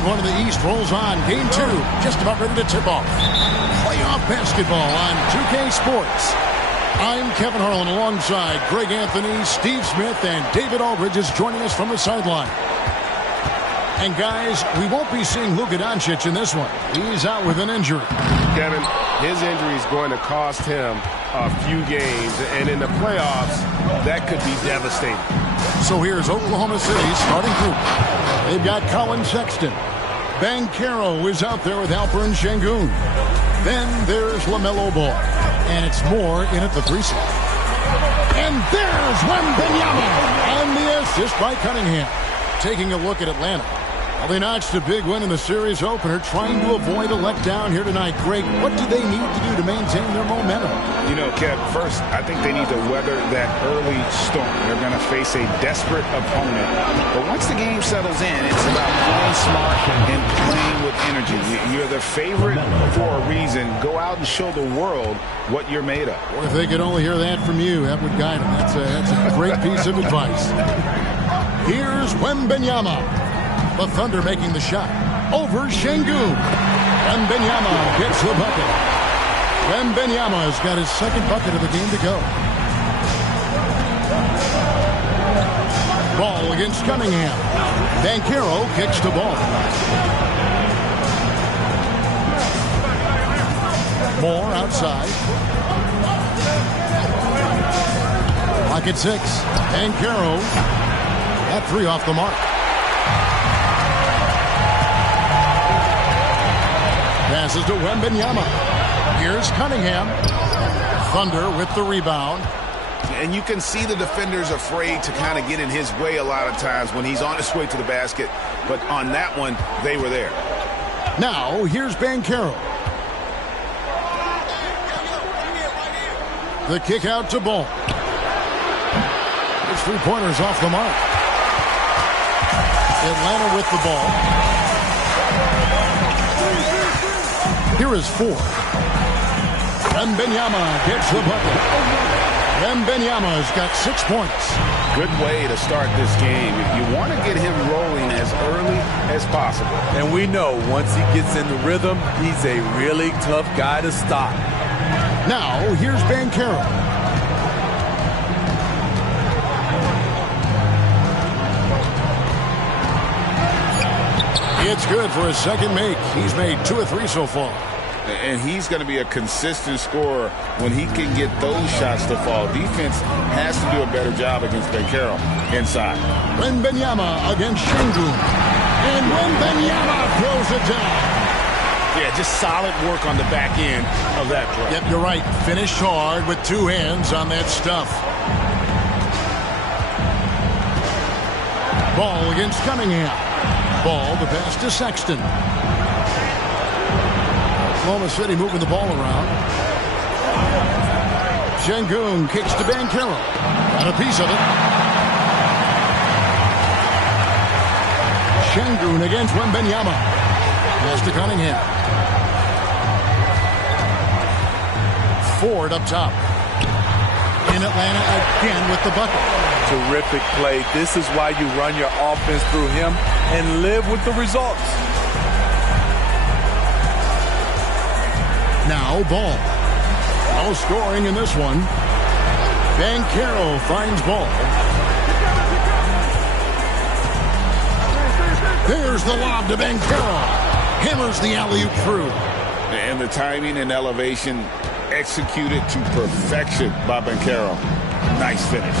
Round one of the East rolls on. Game two, just about ready to tip off. Playoff basketball on 2K Sports. I'm Kevin Harlan alongside Greg Anthony, Steve Smith, and David Aldridge is joining us from the sideline. And guys, we won't be seeing Luka Doncic in this one. He's out with an injury. Kevin, his injury is going to cost him a few games, and in the playoffs, that could be devastating. So here's Oklahoma City's starting group. They've got Colin Sexton. Banchero is out there with Alperen Şengün. Then there's LaMelo Ball. And it's more in at the 3 slot. And there's Wembanyama. And the assist by Cunningham. Taking a look at Atlanta. Well, they notched a big win in the series opener, trying to avoid a letdown here tonight. Greg, what do they need to do to maintain their momentum? You know, Kev, first, I think they need to weather that early storm. They're going to face a desperate opponent. But once the game settles in, it's about playing smart and playing with energy. You're the favorite for a reason. Go out and show the world what you're made of. Or if they could only hear that from you, that would guide them. That's a great piece of advice. Here's Wembanyama. The Thunder making the shot. Over Şengün. Wembanyama gets the bucket. Wembanyama's got his second bucket of the game to go. Ball against Cunningham. Banchero kicks the ball. Moore outside. Clock at 6. Banchero. That 3 off the mark. Passes to Wembanyama. Here's Cunningham. Thunder with the rebound. And you can see the defenders afraid to kind of get in his way a lot of times when he's on his way to the basket. But on that one, they were there. Now, here's Banchero. The kick out to Ball. His 3-pointers off the mark. Atlanta with the ball. Here is 4. Wembanyama gets the bucket. Wembanyama's got 6 points. Good way to start this game. You want to get him rolling as early as possible. And we know once he gets in the rhythm, he's a really tough guy to stop. Now, here's Banchero. It's good for his second make. He's made 2 or 3 so far. And he's going to be a consistent scorer when he can get those shots to fall. Defense has to do a better job against Banchero inside. Wembanyama against Şengün. And Wembanyama throws it down. Yeah, just solid work on the back end of that play. Yep, you're right. Finished hard with 2 hands on that stuff. Ball against Cunningham. Ball, the pass to Sexton. Oklahoma City moving the ball around. Şengün kicks to Banchero. Got a piece of it. Şengün against Wembanyama. Pass to Cunningham. Ford up top. In Atlanta again with the bucket. Terrific play. This is why you run your offense through him and live with the results. Now Ball. No scoring in this one. Banchero finds Ball. There's the lob to Banchero. Hammers the alley-oop through. And the timing and elevation executed to perfection by Banchero. Nice finish.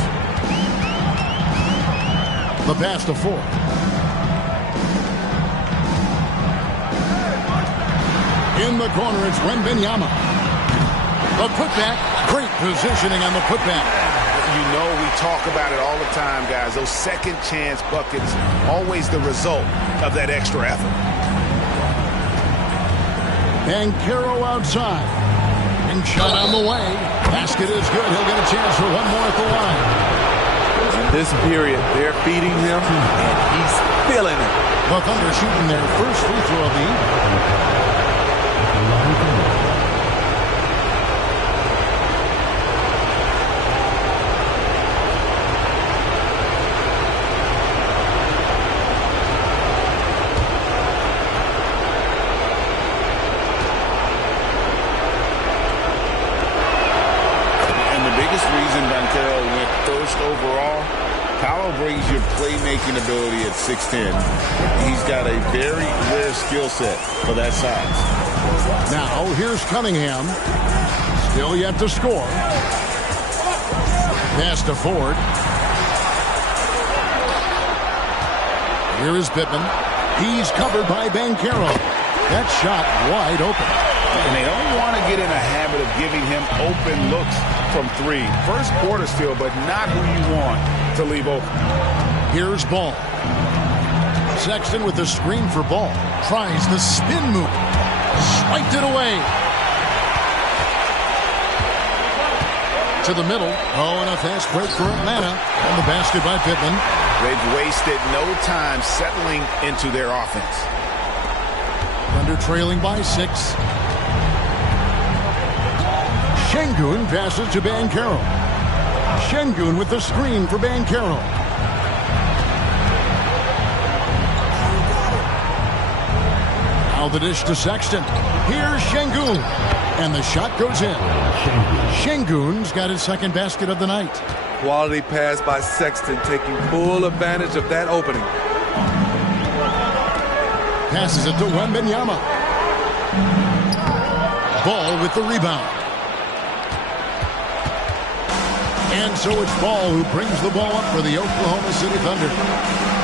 The pass to Ford. In the corner, it's Wembanyama. The putback. Great positioning on the putback. You know we talk about it all the time, guys. Those second chance buckets, always the result of that extra effort. Banchero outside. And shot on the way. Basket is good. He'll get a chance for one more at the line. This period, they're feeding him, and he's feeling it. The Thunder shooting their first free throw of the evening. ball, Paolo brings you playmaking ability at 6'10". He's got a very rare skill set for that size. Now, here's Cunningham. Still yet to score. Pass to Ford. Here is Pittman. He's covered by Banchero. That shot wide open. And they don't want to get in a habit of giving him open looks from three. First quarter still, but not who you want to leave open. Here's Ball. Sexton with the screen for Ball. Tries the spin move. Swiped it away. To the middle. Oh, and a fast break for Atlanta. And the basket by Pittman. They've wasted no time settling into their offense. Thunder trailing by 6. Şengün passes to Banchero. Şengün with the screen for Banchero. Now the dish to Sexton. Here's Şengün. And the shot goes in. Şengün's got his second basket of the night. Quality pass by Sexton, taking full advantage of that opening. Passes it to Wembanyama. Ball with the rebound. And so it's Ball who brings the ball up for the Oklahoma City Thunder.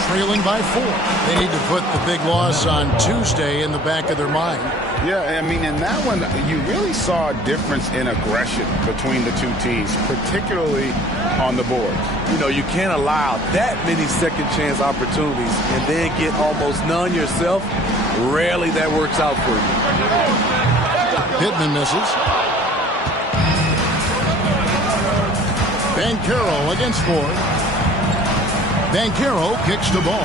Trailing by 4. They need to put the big loss on Tuesday in the back of their mind. Yeah, I mean, in that one, you really saw a difference in aggression between the two teams, particularly on the boards. You know, you can't allow that many second chance opportunities and then get almost none yourself. Rarely that works out for you. Pittman misses. Banchero against Ford. Banchero kicks the ball.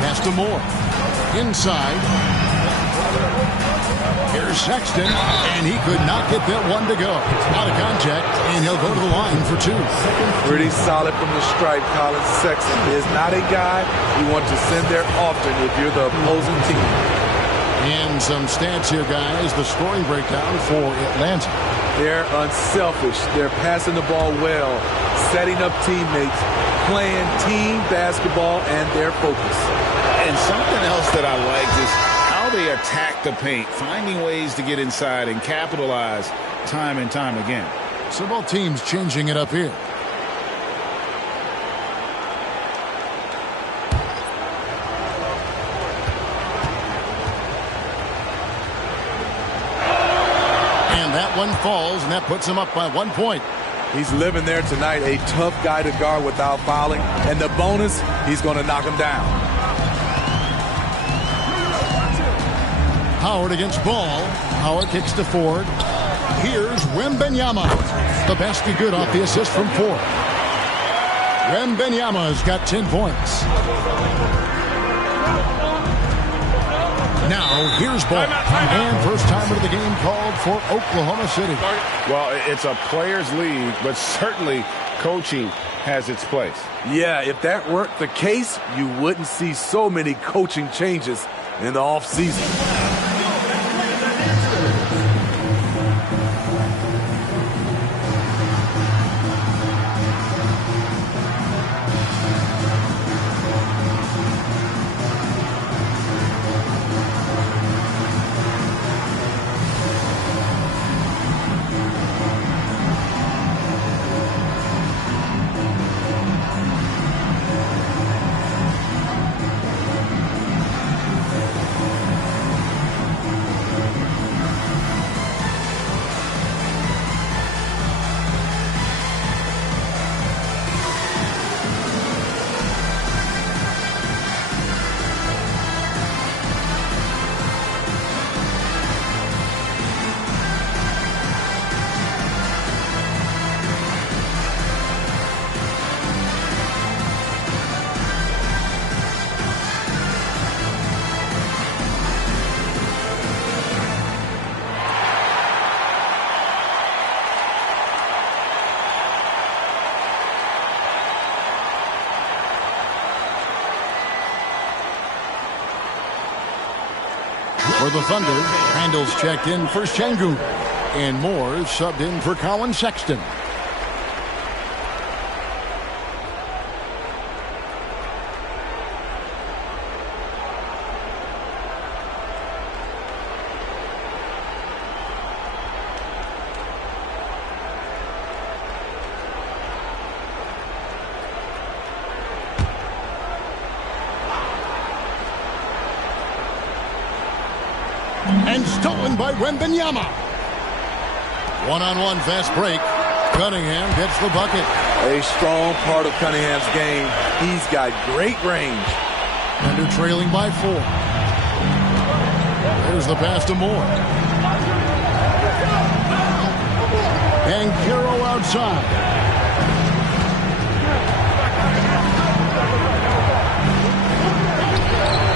Pass to Moore. Inside. Here's Sexton, and he could not get that one to go. Out of contact, and he'll go to the line for 2. Pretty solid from the stripe, Colin. Sexton is not a guy you want to send there often if you're the opposing team. And some stats here, guys. The scoring breakdown for Atlanta. They're unselfish. They're passing the ball well, setting up teammates, playing team basketball, and their focus. And something else that I like is how they attack the paint, finding ways to get inside and capitalize time and time again. So both teams changing it up here. And that one falls, and that puts him up by 1 point. He's living there tonight, a tough guy to guard without fouling. And the bonus, he's going to knock him down. Howard against Ball. Howard kicks to Ford. Here's Wembanyama. The basket good off the assist from Ford. Wembanyama's got 10 points. Now, here's Ball. And first timer of the game called for Oklahoma City. Well, it's a players' league, but certainly coaching has its place. Yeah, if that weren't the case, you wouldn't see so many coaching changes in the offseason. For the Thunder, Randall's checked in for Şengün. And Moore is subbed in for Colin Sexton. And stolen by Wembanyama. One-on-one fast break. Cunningham gets the bucket. A strong part of Cunningham's game. He's got great range. Thunder trailing by 4. There's the pass to Moore. Banchero outside.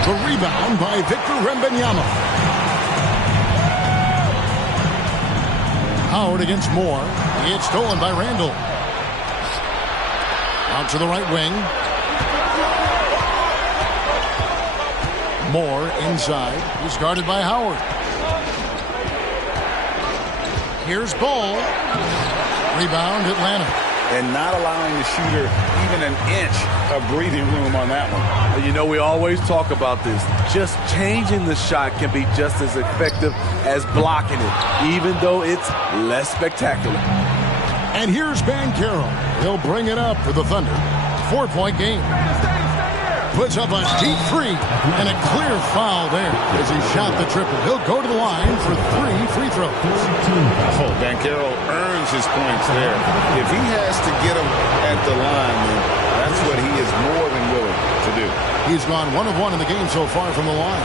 The rebound by Victor Wembanyama. Howard against Moore. It's stolen by Randall. Out to the right wing. Moore inside. He's guarded by Howard. Here's Ball. Rebound Atlanta. And not allowing the shooter even an inch of breathing room on that one. You know, we always talk about this. Just changing the shot can be just as effective as blocking it, even though it's less spectacular. And here's Banchero. He'll bring it up for the Thunder. 4-point game. Puts up a deep three and a clear foul there as he shot the triple. He'll go to the line for 3 free throws. Oh, Banchero earns his points there. If he has to get them at the line, then that's what he is more than willing to do. He's gone 1 of 1 in the game so far from the line.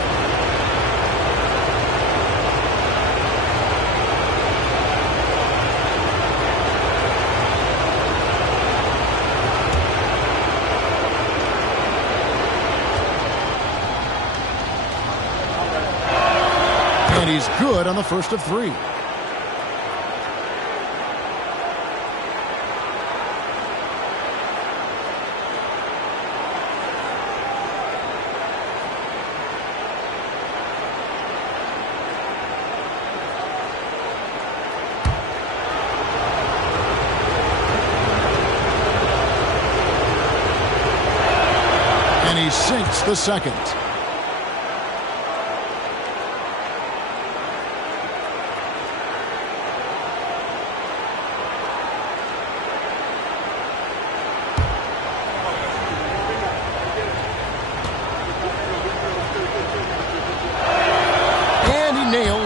And he's good on the first of 3. And he sinks the second.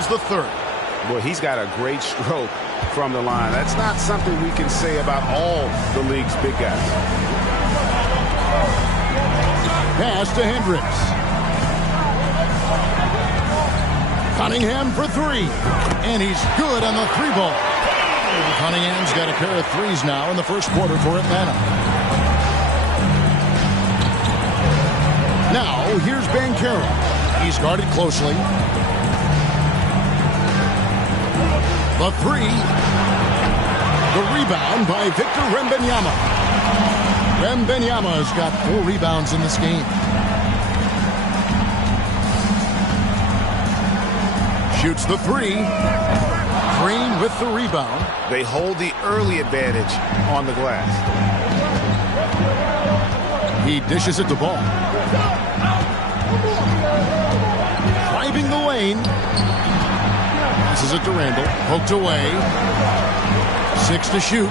The third. Well, he's got a great stroke from the line. That's not something we can say about all the league's big guys. Pass to Hendricks. Cunningham for 3. And he's good on the 3-ball. Cunningham's got a pair of 3s now in the first quarter for Atlanta. Now, here's Banchero. He's guarded closely. The 3. The rebound by Victor Wembanyama. Wembanyama's got 4 rebounds in this game. Shoots the 3. Green with the rebound. They hold the early advantage on the glass. He dishes it to Ball. Driving the lane. Passes it to Randall. Poked away. 6 to shoot.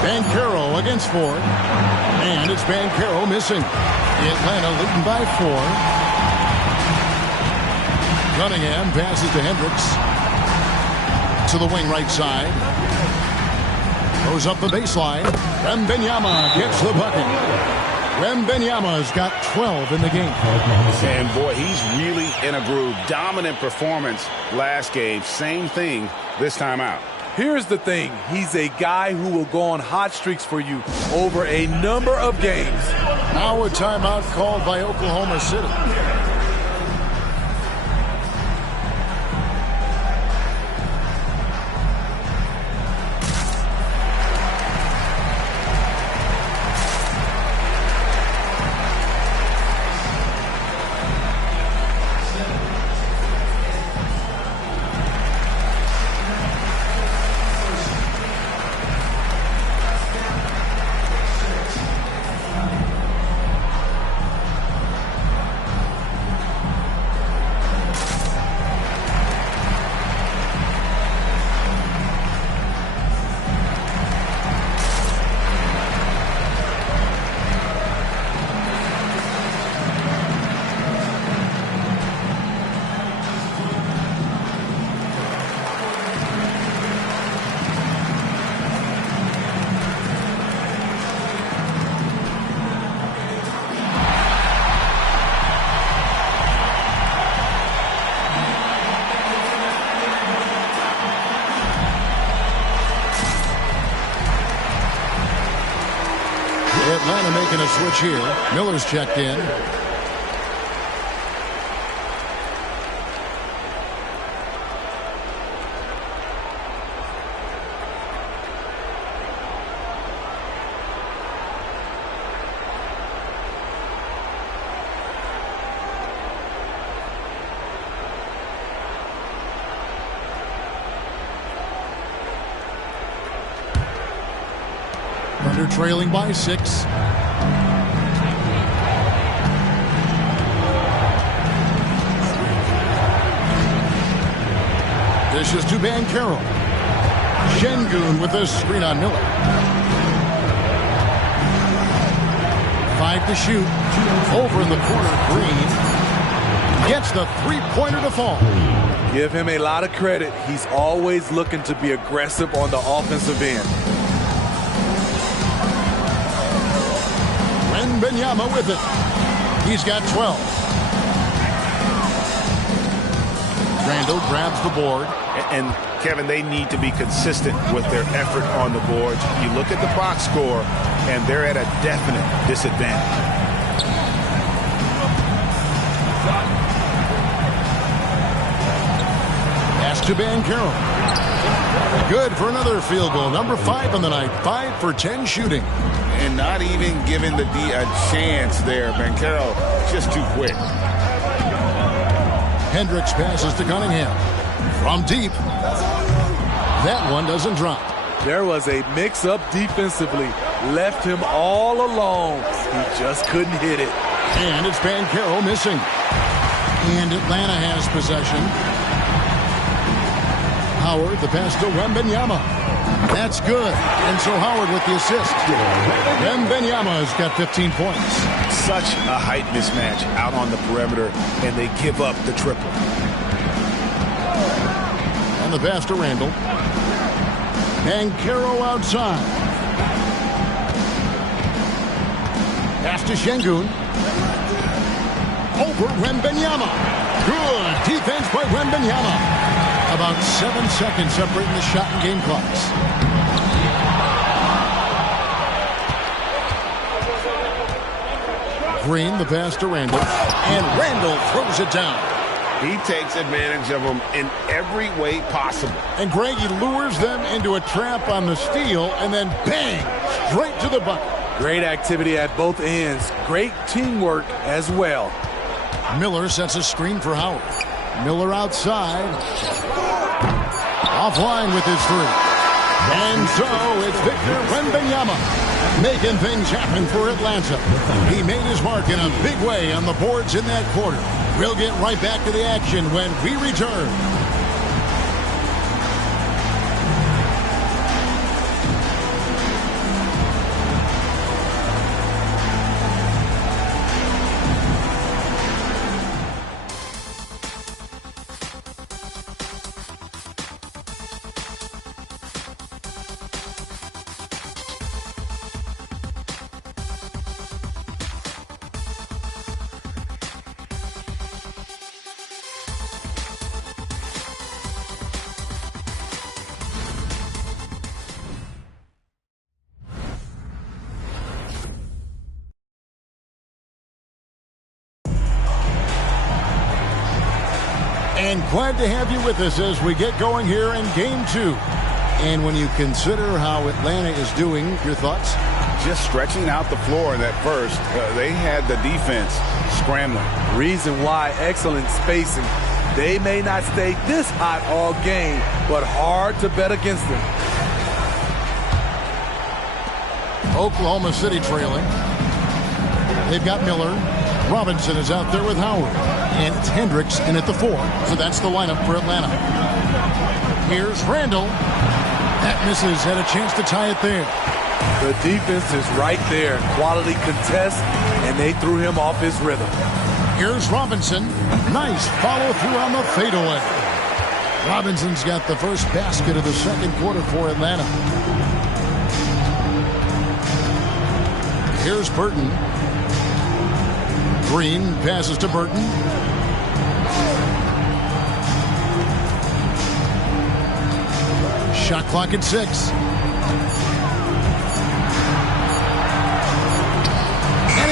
Banchero against 4. And it's Banchero missing. Atlanta leading by 4. Cunningham passes to Hendricks. To the wing right side. Goes up the baseline. Wembanyama gets the bucket. Wembanyama's got 12 in the game. And boy, he's really in a groove. Dominant performance last game. Same thing this time out. Here's the thing. He's a guy who will go on hot streaks for you over a number of games. Now a timeout called by Oklahoma City. Atlanta making a switch here. Miller's checked in. Thunder trailing by 6. This is to Banchero. Şengün with a screen on Miller. 5 to shoot. Over in the corner, Green gets the three-pointer to fall. Give him a lot of credit. He's always looking to be aggressive on the offensive end. Wembanyama with it. He's got 12. Randall grabs the board. And Kevin, they need to be consistent with their effort on the board. You look at the box score, and they're at a definite disadvantage. Pass to Banchero. Good for another field goal. Number 5 on the night. 5 for 10 shooting. And not even giving the D a chance there. Banchero just too quick. Hendricks passes to Cunningham. From deep. That one doesn't drop. There was a mix-up defensively. Left him all alone. He just couldn't hit it. And it's Banchero missing. And Atlanta has possession. Howard, the pass to Wembanyama. That's good. And so Howard with the assist. Wembanyama's got 15 points. Such a height mismatch out on the perimeter, and they give up the triple. And the pass to Randall. Banchero outside. Pass to Şengün. Over Wembanyama. Good defense by Wembanyama. About 7 seconds separating the shot and game clocks. Green, the pass to Randall. And Randall throws it down. He takes advantage of them in every way possible. And Greg, he lures them into a trap on the steal, and then bang, straight to the bucket. Great activity at both ends. Great teamwork as well. Miller sets a screen for Howard. Miller outside. Offline with his 3. And so it's Victor Wembanyama making things happen for Atlanta. He made his mark in a big way on the boards in that quarter. We'll get right back to the action when we return. And glad to have you with us as we get going here in Game 2. And when you consider how Atlanta is doing, your thoughts? Just stretching out the floor in that first. They had the defense scrambling. Reason why, excellent spacing. They may not stay this hot all game, but hard to bet against them. Oklahoma City trailing. They've got Miller. Robinson is out there with Howard. And it's Hendricks in at the 4. So that's the lineup for Atlanta. Here's Randall. That misses. Had a chance to tie it there. The defense is right there. Quality contest, and they threw him off his rhythm. Here's Robinson. Nice follow through on the fadeaway. Robinson's got the first basket of the second quarter for Atlanta. Here's Burton. Green passes to Burton. Shot clock at 6.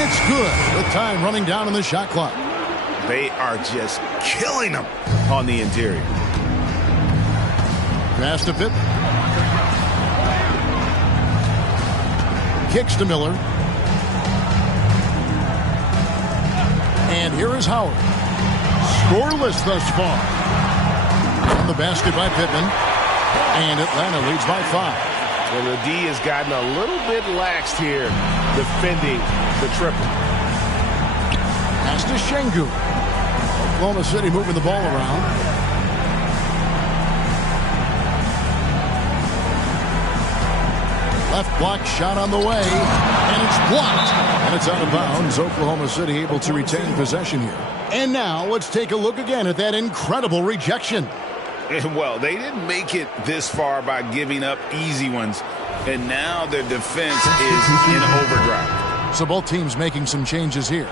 That's good with time running down in the shot clock. They are just killing them on the interior. Pass to Pitt. Kicks to Miller. And here is Howard. Scoreless thus far. From the basket by Pittman. And Atlanta leads by 5. Well, the D has gotten a little bit laxed here defending the triple. Pass to Şengün. Oklahoma City moving the ball around. Left block shot on the way. And it's blocked. And it's out of bounds. Oklahoma City able to retain possession here. And now let's take a look again at that incredible rejection. Well, they didn't make it this far by giving up easy ones, and now their defense is in overdrive. So both teams making some changes here.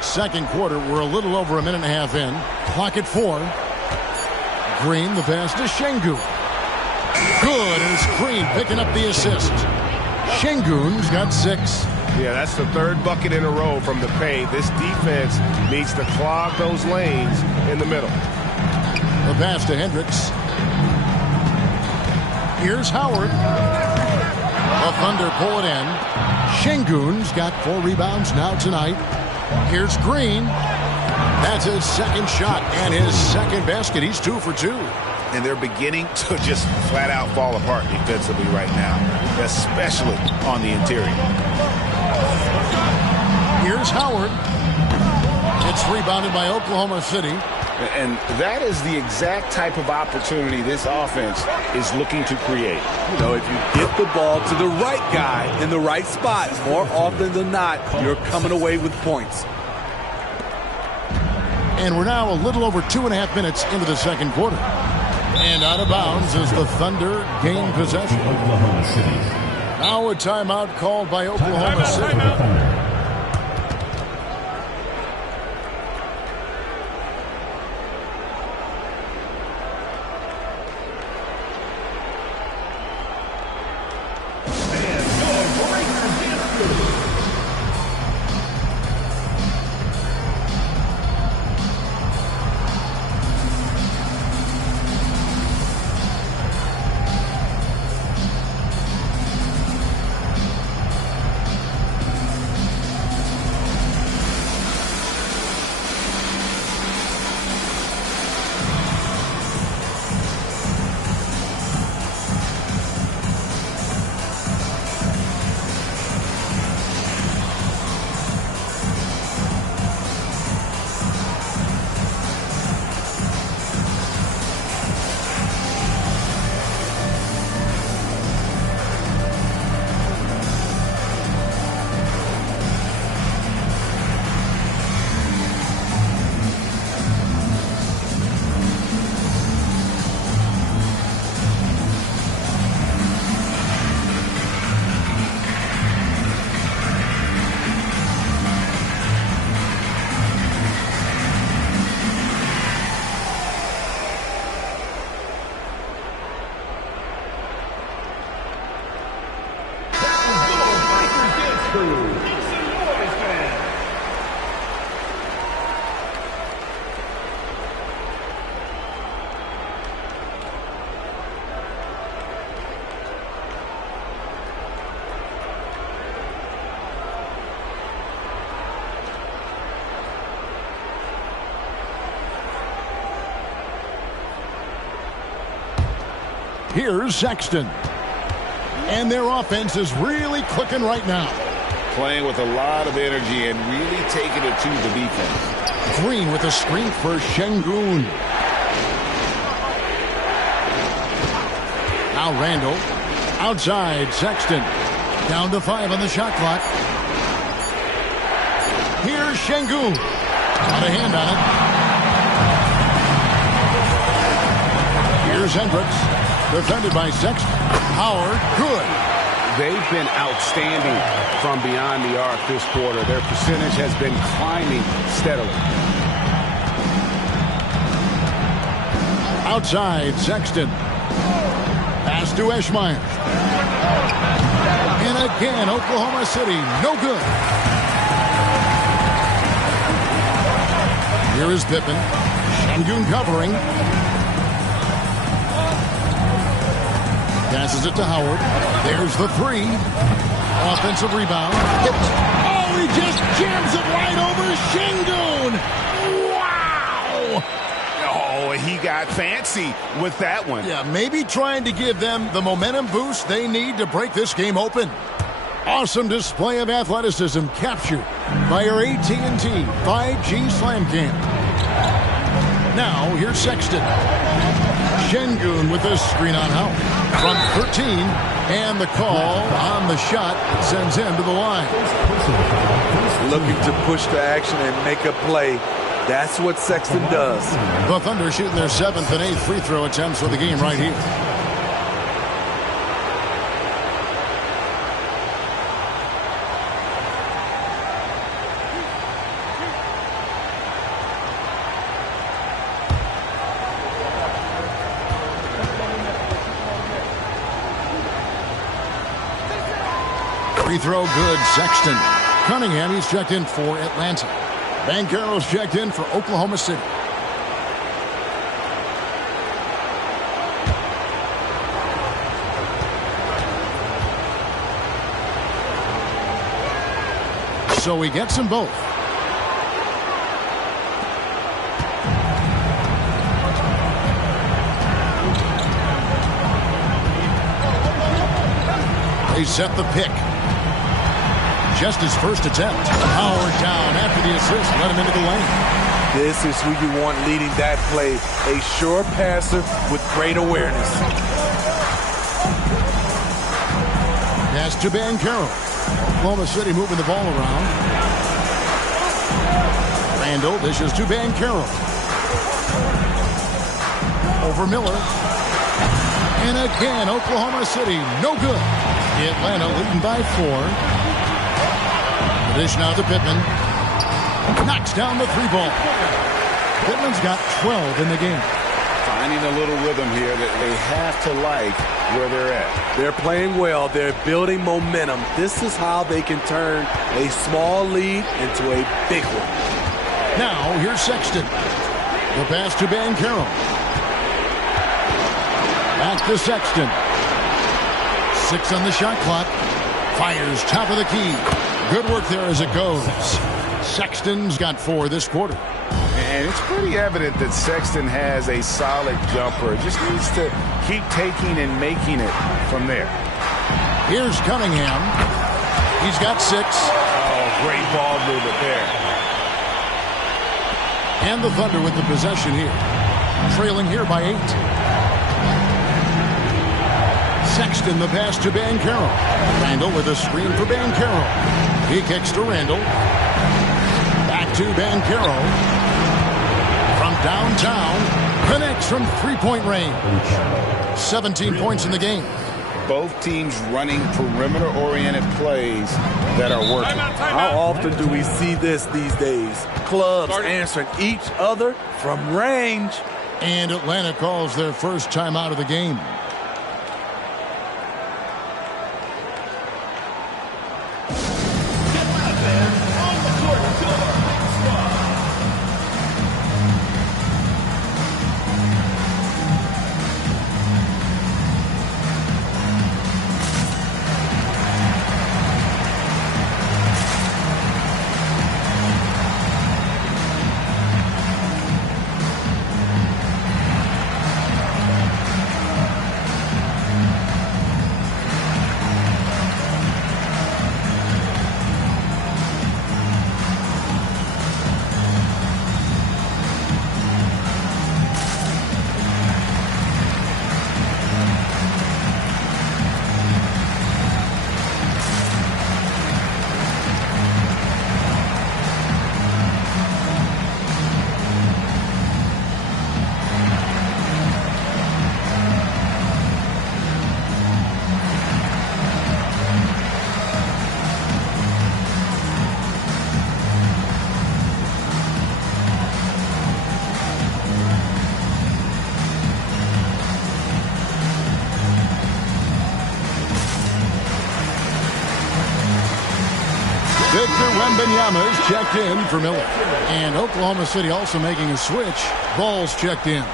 Second quarter, we're a little over a minute and a half in. Clock at 4. Green, the pass to Şengün. Good, and it's Green picking up the assist. Şengün's got 6. Yeah, that's the third bucket in a row from the paint. This defense needs to clog those lanes in the middle. The pass to Hendricks. Here's Howard. The Thunder pull it in. Şengün's got 4 rebounds now tonight. Here's Green. That's his second shot and his second basket. He's 2 for 2. And they're beginning to just flat out fall apart defensively right now, especially on the interior. Here's Howard. It's rebounded by Oklahoma City. And that is the exact type of opportunity this offense is looking to create. You know, if you get the ball to the right guy in the right spot, more often than not, you're coming away with points. And we're now a little over 2.5 minutes into the second quarter. And out of bounds as the Thunder gain possession. Now a timeout called by Oklahoma City. Here's Sexton. And their offense is really clicking right now. Playing with a lot of energy and really taking it to the defense. Green with a screen for Şengün. Now Randall. Outside, Sexton. Down to 5 on the shot clock. Here's Şengün. Got a hand on it. Here's Hendricks. Defended by Sexton. Howard, good. they've been outstanding from beyond the arc this quarter. Their percentage has been climbing steadily. Outside, Sexton. Pass to Eschmeyer. And again, Oklahoma City, no good. Here is Pippen. Şengün covering. Passes it to Howard. There's the three. Offensive rebound. Oh, he just jams it right over Şengün. Wow! Oh, he got fancy with that one. Yeah, maybe trying to give them the momentum boost they need to break this game open. Awesome display of athleticism captured by our AT&T 5G Slam Cam. Now, here's Sexton. Şengün with the screen on Howard. From 13, and the call on the shot sends him to the line. Looking to push the action and make a play. That's what Sexton does. The Thunder shooting their 7th and 8th free throw attempts for the game right here. Free throw good, Sexton. Cunningham, he's checked in for Atlanta. Banchero's checked in for Oklahoma City. So he gets them both. They set the pick. Just his first attempt. Howard down after the assist. Let him into the lane. This is who you want leading that play. A sure passer with great awareness. Pass to Banchero. Oklahoma City moving the ball around. Randall dishes to Banchero. Over Miller. And again, Oklahoma City, no good. Atlanta leading by 4. Dish now to Pittman. Knocks down the three ball. Pittman's got 12 in the game. Finding a little rhythm here that they have to like where they're at. They're playing well. They're building momentum. This is how they can turn a small lead into a big one. Now, here's Sexton. The pass to Banchero. Back to Sexton. 6 on the shot clock. Fires top of the key. Good work there as it goes. Sexton's got 4 this quarter. And it's pretty evident that Sexton has a solid jumper. Just needs to keep taking and making it from there. Here's Cunningham. He's got 6. Oh, great ball movement there. And the Thunder with the possession here. Trailing here by 8. Sexton, the pass to Banchero. Randall with a screen for Banchero. He kicks to Randall. Back to Banchero. From downtown. Connects from three-point range. 17 points in the game. Both teams running perimeter-oriented plays that are working. How often do we see this these days? Clubs answering each other from range. And Atlanta calls their first timeout of the game. Victor Wembanyama is checked in for Miller. And Oklahoma City also making a switch. Ball's checked in.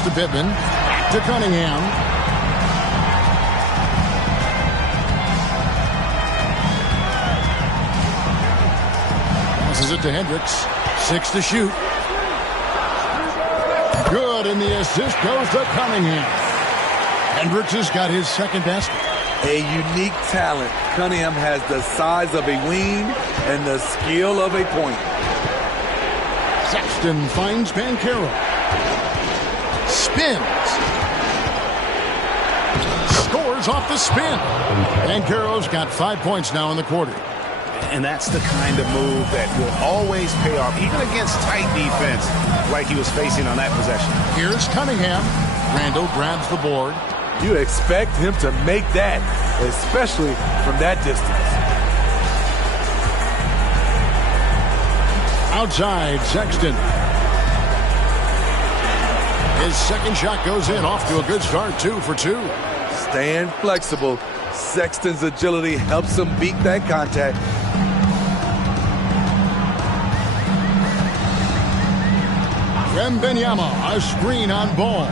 To Pittman, back to Cunningham. Passes it to Hendricks. 6 to shoot. Good, and the assist goes to Cunningham. Hendricks has got his second basket. A unique talent. Cunningham has the size of a wing and the skill of a point. Sexton finds Banchero. Spins. Scores off the spin. Banchero's got 5 points now in the quarter. And that's the kind of move that will always pay off, even against tight defense like he was facing on that possession. Here's Cunningham. Randall grabs the board. You expect him to make that, especially from that distance. Outside, Sexton. His second shot goes in, off to a good start, 2 for 2. Staying flexible. Sexton's agility helps him beat that contact. Wembanyama, a screen on Ball.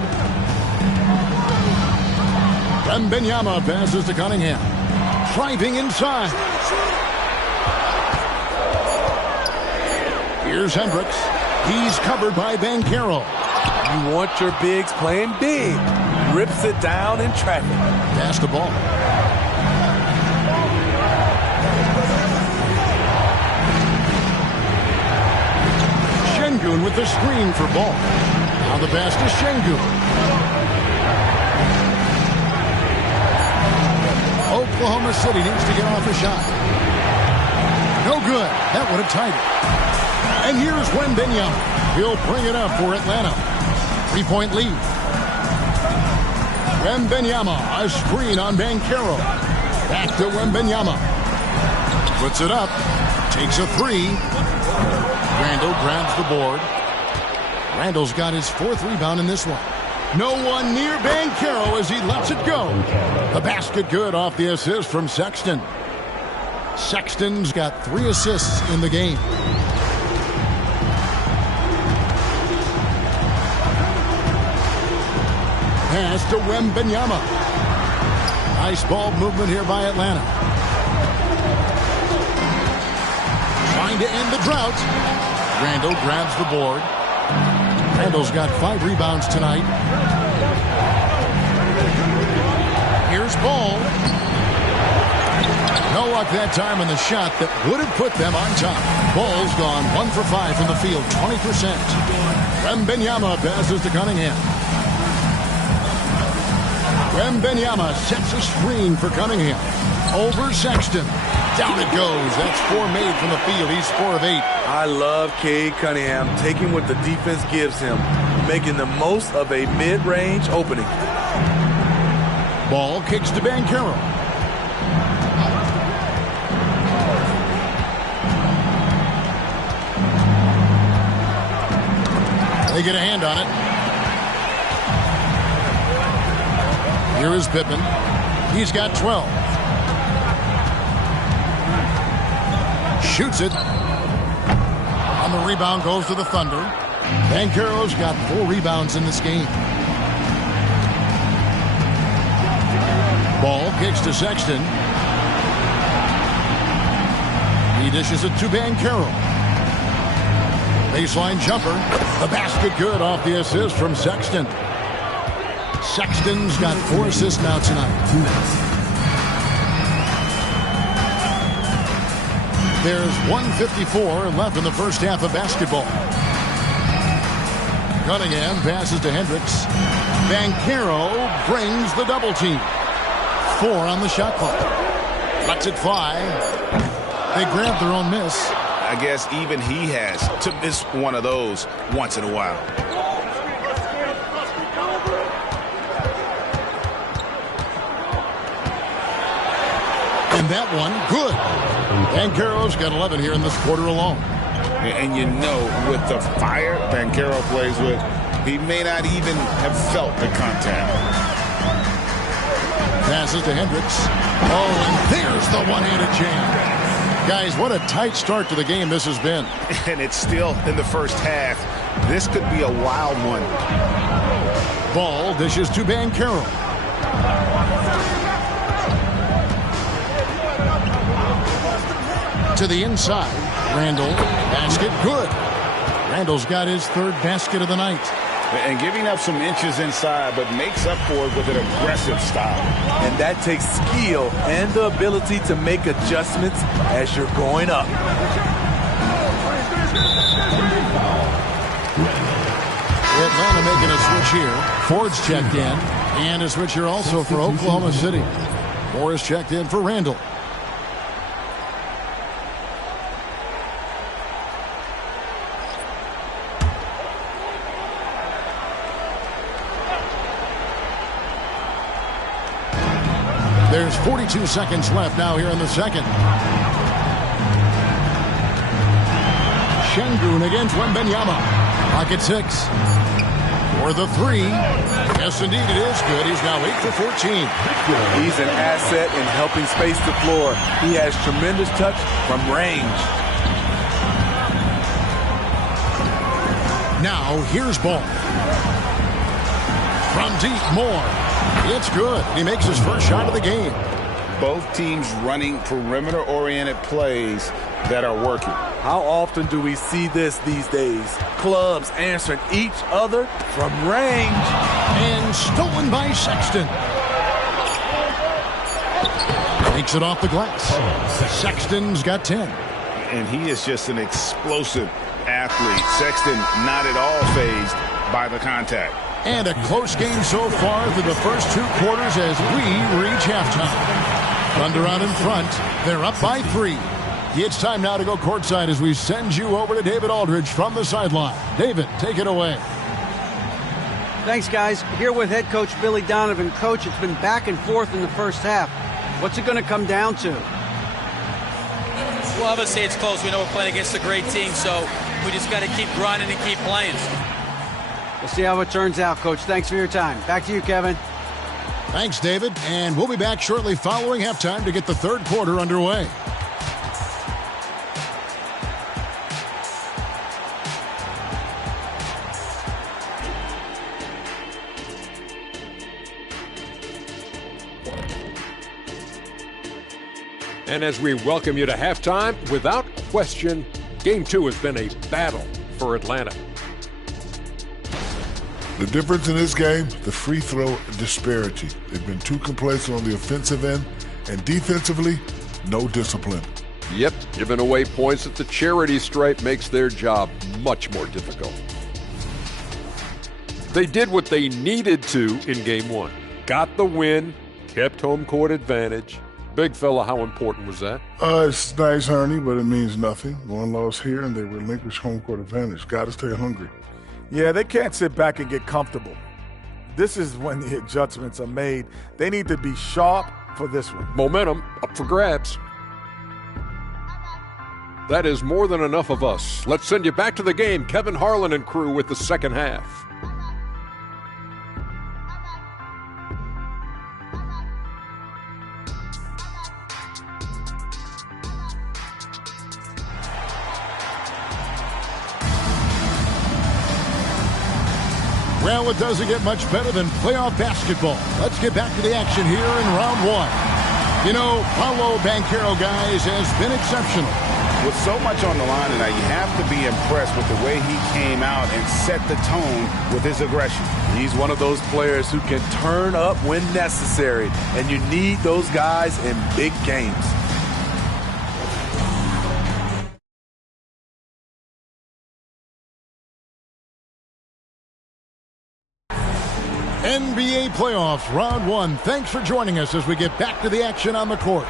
Wembanyama passes to Cunningham. Driving inside. Here's Hendricks. He's covered by Banchero. You want your bigs playing big. Rips it down in traffic. Pass the ball. Şengün with the screen for Ball. Now the pass to Şengün. Oklahoma City needs to get off a shot. No good. That would have tied it. And here's Wembanyama. He'll bring it up for Atlanta. 3-point lead. Wembanyama, a screen on Banchero. Back to Wembanyama. Puts it up. Takes a 3. Randall grabs the board. Randall's got his 4th rebound in this one. No one near Banchero as he lets it go. The basket good off the assist from Sexton. Sexton's got 3 assists in the game. Pass to Wembanyama. Nice ball movement here by Atlanta. Trying to end the drought. Randall grabs the board. Randall's got 5 rebounds tonight. Here's Ball. No luck that time on the shot that would have put them on top. Ball's gone 1 for 5 from the field, 20%. Wembanyama passes to Cunningham. Wembanyama sets a screen for Cunningham. Over Sexton. Down it goes. That's 4 made from the field. He's 4 of 8. I love Cade Cunningham taking what the defense gives him, making the most of a mid-range opening. Ball kicks to Banchero. They get a hand on it. Here is Pittman. He's got 12. Shoots it. On the rebound goes to the Thunder. Banchero's got 4 rebounds in this game. Ball kicks to Sexton. He dishes it to Banchero. Baseline jumper. The basket good off the assist from Sexton. Sexton's got 4 assists now tonight. There's 1:54 left in the first half of basketball. Cunningham passes to Hendricks. Banchero brings the double team. 4 on the shot clock. Lets it fly. They grab their own miss. I guess even he has to miss one of those once in a while. that one, good. Banchero's got 11 here in this quarter alone. And you know, with the fire Banchero plays with, he may not even have felt the contact. Passes to Hendricks. Oh, and there's the one-handed jam. Guys, what a tight start to the game this has been. And it's still in the first half. This could be a wild one. Ball dishes to Banchero. To the inside. Randall, basket, good. Randall's got his third basket of the night. And giving up some inches inside, but makes up for it with an aggressive style. And that takes skill and the ability to make adjustments as you're going up. Atlanta making a switch here. Ford's checked in. And a switch here also for Oklahoma City. Morris checked in for Randall. There's 42 seconds left now here in the second. Şengün against Wembanyama. Pocket 6. For the 3. Yes, indeed, it is good. He's now 8 for 14. He's an asset in helping space the floor. He has tremendous touch from range. Now, here's ball. From deep, Moore. It's good. He makes his first shot of the game. Both teams running perimeter-oriented plays that are working. How often do we see this these days? Clubs answering each other from range. And stolen by Sexton. Takes it off the glass. Sexton's got 10. And he is just an explosive athlete. Sexton not at all fazed by the contact. And a close game so far through the first 2 quarters as we reach halftime. Thunder out in front. They're up by 3. It's time now to go courtside as we send you over to David Aldridge from the sideline. David, take it away. Thanks, guys. Here with head coach Billy Donovan. Coach, it's been back and forth in the first half. What's it going to come down to? Well, obviously it's close. We know we're playing against a great team, so we just got to keep grinding and keep playing. We'll see how it turns out, Coach. Thanks for your time. Back to you, Kevin. Thanks, David. And we'll be back shortly following halftime to get the third quarter underway. And as we welcome you to halftime, without question, Game 2 has been a battle for Atlanta. The difference in this game, the free throw disparity. They've been too complacent on the offensive end, and defensively, no discipline. Yep, giving away points at the charity stripe makes their job much more difficult. They did what they needed to in Game 1. Got the win, kept home court advantage. Big fella, how important was that? It's nice, Ernie, but it means nothing. One loss here, and they relinquish home court advantage. Got to stay hungry. Yeah, they can't sit back and get comfortable. This is when the adjustments are made. They need to be sharp for this one. Momentum up for grabs. That is more than enough of us. Let's send you back to the game. Kevin Harlan and crew with the second half. Well, it doesn't get much better than playoff basketball. Let's get back to the action here in round 1. You know, Paolo Banchero, guys, has been exceptional. With so much on the line tonight, you have to be impressed with the way he came out and set the tone with his aggression. He's one of those players who can turn up when necessary, and you need those guys in big games. NBA playoffs, round 1. Thanks for joining us as we get back to the action on the court.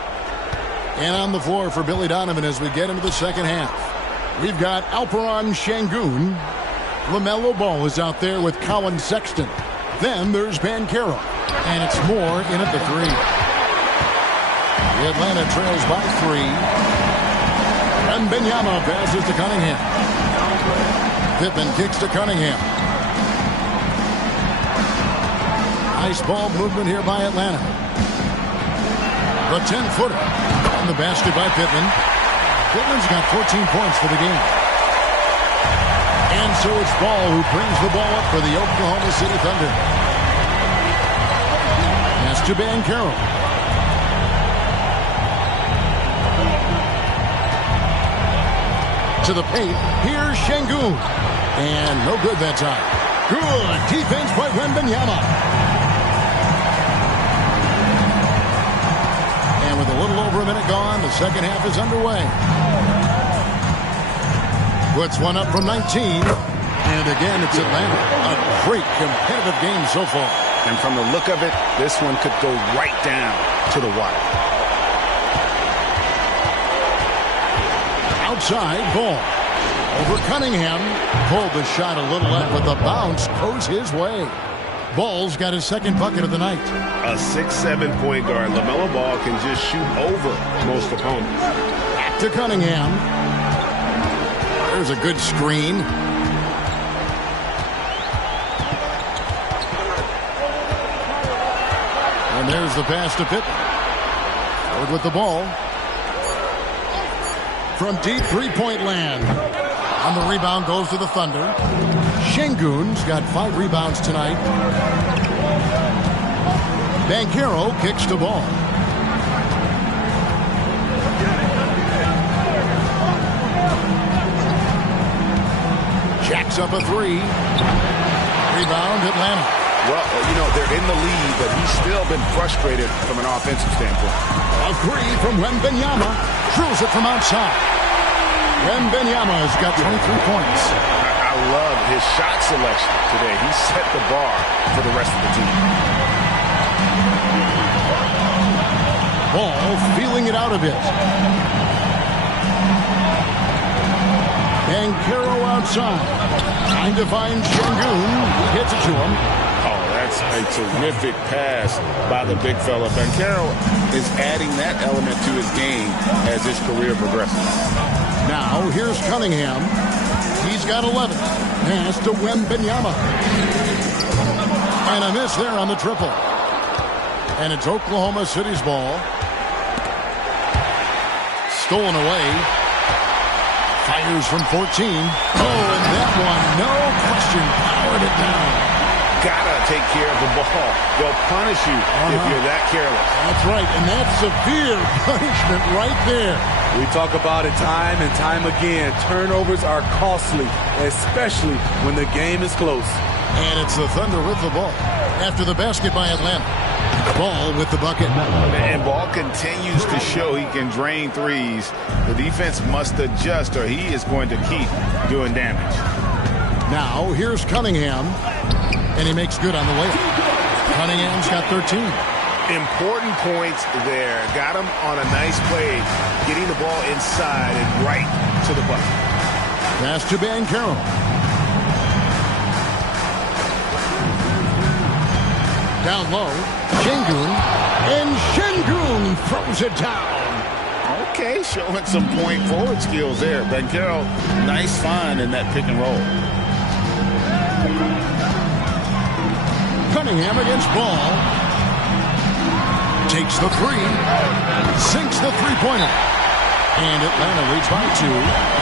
And on the floor for Billy Donovan as we get into the second half. We've got Alperen Şengün. LaMelo Ball is out there with Colin Sexton. Then there's Banchero. And it's Moore in at the 3. Atlanta trails by 3. Wembanyama passes to Cunningham. Pittman kicks to Cunningham. Nice ball movement here by Atlanta. The 10-footer on the basket by Pittman. Pittman's got 14 points for the game. And so it's Ball who brings the ball up for the Oklahoma City Thunder. Pass to Banchero. To the paint. Here's Şengün. And no good that time. Good defense by Wembanyama. And with a little over a minute gone, the second half is underway. Puts one up from 19. And again, it's Atlanta. A great competitive game so far. And from the look of it, this one could go right down to the wire. Outside, Ball. Over Cunningham. Pulled the shot a little left, but the bounce goes his way. Ball's got his second bucket of the night. A 6'7" point guard. LaMelo Ball can just shoot over most opponents. Back to Cunningham. There's a good screen. And there's the pass to Pittman. Forward with the ball. From deep three-point land. On the rebound goes to the Thunder. Şengün's got 5 rebounds tonight. Banchero kicks to Ball. Jacks up a 3. Rebound, Atlanta. Well, they're in the lead, but he's still been frustrated from an offensive standpoint. A 3 from Wembanyama. Drills it from outside. Wembanyama's got 23 points. I love his shot selection today. He set the bar for the rest of the team. Ball feeling it out a bit. Banchero outside. Trying to find Şengün. Hits it to him. Oh, that's a terrific pass by the big fella. Banchero is adding that element to his game as his career progresses. Now, here's Cunningham. He's got 11. Pass to Wembanyama. And a miss there on the triple. And it's Oklahoma City's ball. Stolen away. Fires from 14. Oh, and that one, no question, powered it down. Gotta take care of the ball. They'll punish you if you're that careless. That's right, and that's severe punishment right there. We talk about it time and time again. Turnovers are costly, especially when the game is close. And it's the Thunder with the ball. After the basket by Atlanta. Ball with the bucket. And Ball continues to show he can drain threes. The defense must adjust or he is going to keep doing damage. Now, here's Cunningham. And he makes good on the layup. Cunningham's got 13. Important points there. Got him on a nice play, getting the ball inside and right to the bucket. Pass to Banchero. Down low, Şengün, and Şengün throws it down. Okay, showing some point forward skills there. Banchero, nice find in that pick and roll. Cunningham against Ball. Takes the 3. Sinks the three-pointer. And Atlanta leads by 2.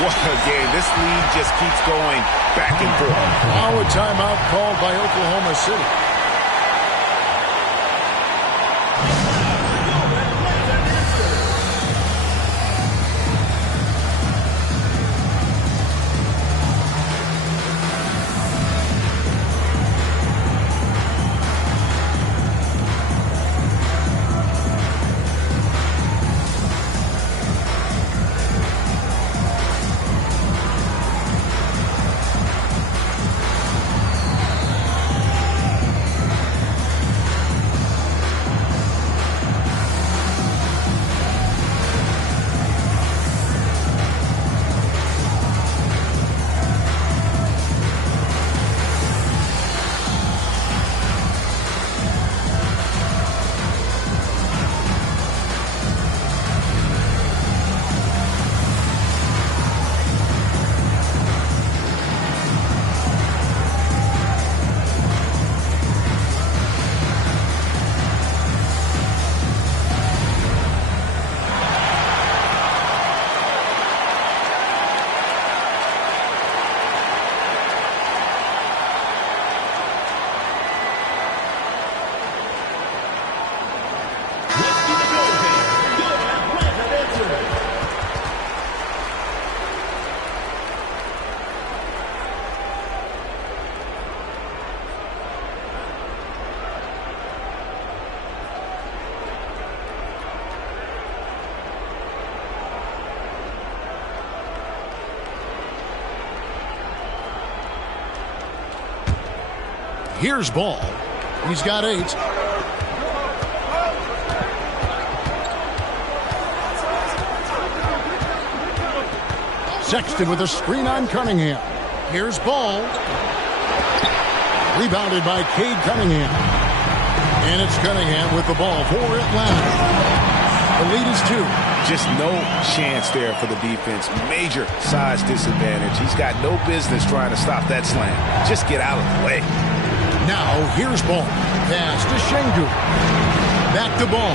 What a game. This lead just keeps going back and forth. Now a timeout called by Oklahoma City. Here's Ball. He's got 8. Sexton with a screen on Cunningham. Here's Ball. Rebounded by Cade Cunningham. And it's Cunningham with the ball for Atlanta. The lead is 2. Just no chance there for the defense. Major size disadvantage. He's got no business trying to stop that slam. Just get out of the way. Now here's Ball. Pass to Şengün. Back to Ball.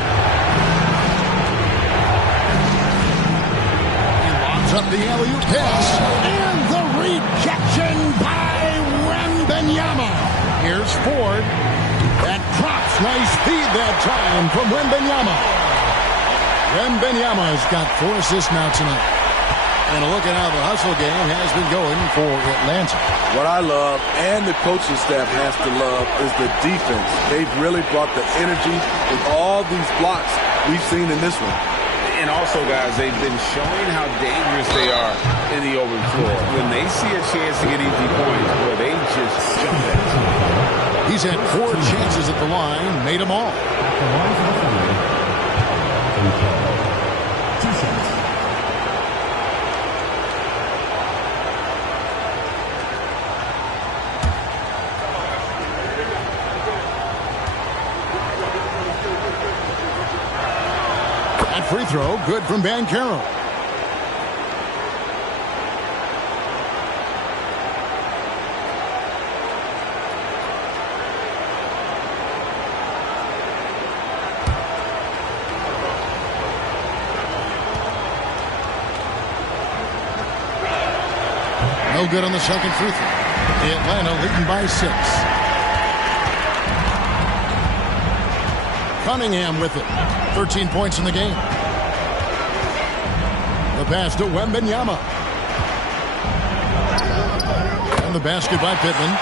He lobs up the alley-oop pass. And the rejection by Wembanyama. Here's Ford. That drops. Nice feed that time from Wembanyama. Wembanyama's got 4 assists now tonight. And look at how the hustle game has been going for Atlanta. What I love, and the coaching staff has to love, is the defense. They've really brought the energy with all these blocks we've seen in this one. And also, guys, they've been showing how dangerous they are in the open floor. When they see a chance to get easy points, boy, they just jump at it. He's had 4 chances at the line, made them all. That free throw, good from Banchero. No good on the second free throw. Atlanta leading by 6. Cunningham with it. 13 points in the game. The pass to Wembanyama. And the basket by Pittman.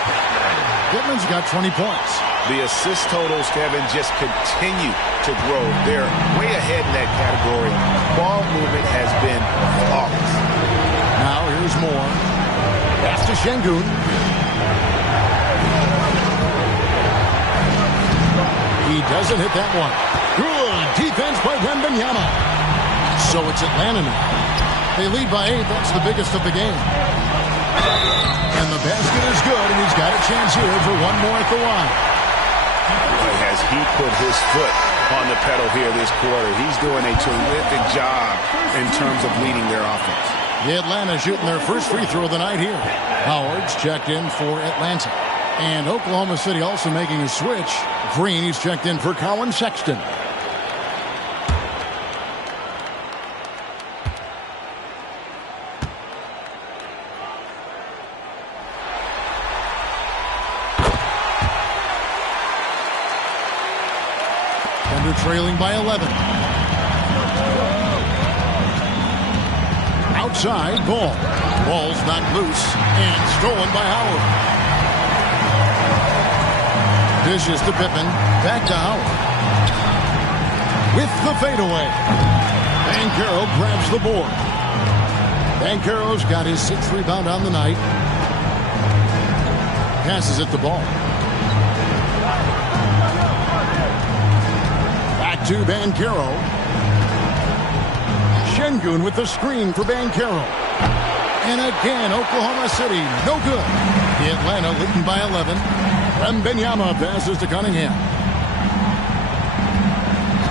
Pittman's got 20 points. The assist totals, Kevin, just continue to grow. They're way ahead in that category. Ball movement has been flawless. Now here's Moore. Pass to Şengün. He doesn't hit that one. Good defense by Wembanyama. So it's Atlanta now. They lead by 8. That's the biggest of the game. And the basket is good, and he's got a chance here for one more at the line. Boy, has he put his foot on the pedal here this quarter. He's doing a terrific job in terms of leading their offense. The Atlanta shooting their first free throw of the night here. Howard's checked in for Atlanta. And Oklahoma City also making a switch. Green, he's checked in for Colin Sexton. Thunder trailing by 11. Outside, Ball. Ball's knocked loose and stolen by Howard. Dishes to Pippen. Back to Howard. With the fadeaway. Banchero grabs the board. Banchero's got his 6th rebound on the night. Passes it to Ball. Back to Banchero. Şengün with the screen for Banchero. And again, Oklahoma City, no good. The Atlanta leading by 11. Wembanyama passes to Cunningham.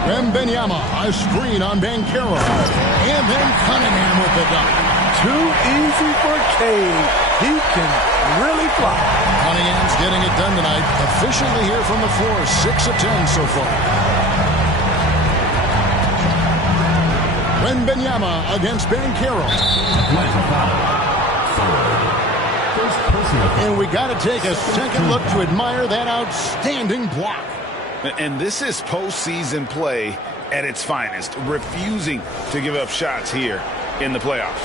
Wembanyama, a screen on Banchero. And then Cunningham with the dunk. Too easy for Cade. He can really fly. Cunningham's getting it done tonight. Efficiently here from the floor. 6 of 10 so far. Wembanyama against Banchero. And we got to take a second look to admire that outstanding block. And this is postseason play at its finest, refusing to give up shots here in the playoffs.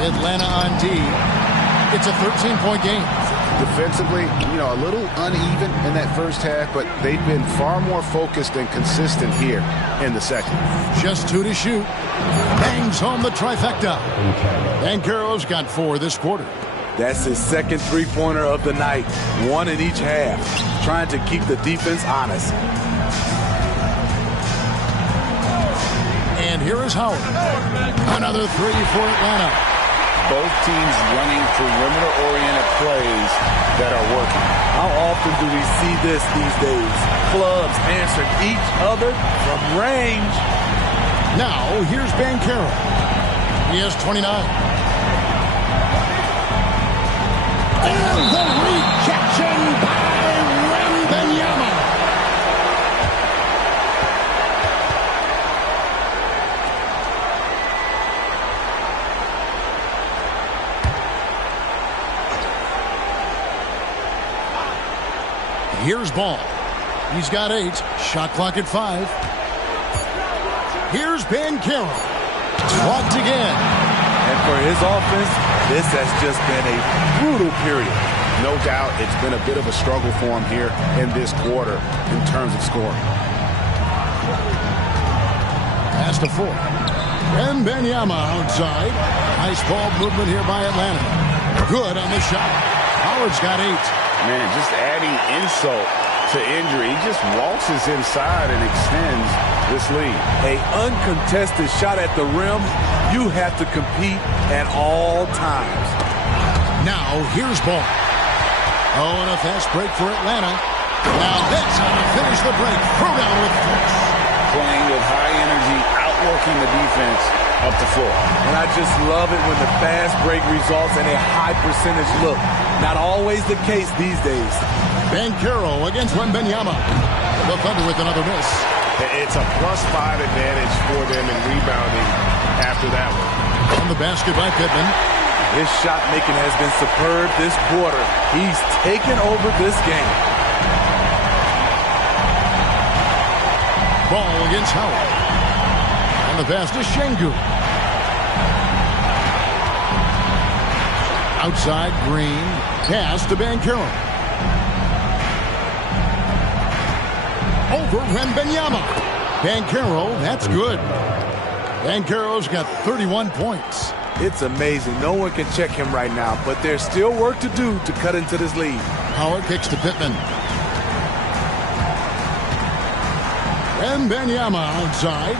Atlanta on D. It's a 13-point game. Defensively, a little uneven in that first half, but they've been far more focused and consistent here in the second. Just 2 to shoot. Bangs home the trifecta. Banchero's got 4 this quarter. That's his second three-pointer of the night, 1 in each half, trying to keep the defense honest. And here is Howard. Another 3 for Atlanta. Both teams running perimeter-oriented plays that are working. How often do we see this these days? Clubs answering each other from range. Now, here's Banchero. He has 29. And the rejection by Wembanyama. Here's Ball. He's got 8. Shot clock at 5. Here's Banchero. Blocked again. And for his offense, this has just been a brutal period. No doubt it's been a bit of a struggle for him here in this quarter in terms of scoring. Pass to 4. Wembanyama outside. Nice ball movement here by Atlanta. Good on the shot. Howard's got 8. Man, just adding insult to injury. He just waltzes inside and extends this lead. An uncontested shot at the rim. You have to compete at all times. Now, here's Ball. Oh, and a fast break for Atlanta. Now that's how to finish the break. Throw down with force. Playing with high energy, outworking the defense up the floor. And I just love it when the fast break results in a high percentage look. Not always the case these days. Banchero against Wembanyama. The Thunder with another miss. It's a +5 advantage for them in rebounding after that one. On the basket by Pittman. His shot making has been superb this quarter. He's taken over this game. Ball against Howard. On the pass to Şengün. Outside, Green. Pass to Banchero. Over Wembanyama. Banchero, that's good. Banchero's got 31 points. It's amazing. No one can check him right now, but there's still work to do to cut into this lead. Howard kicks to Pittman. Wembanyama outside.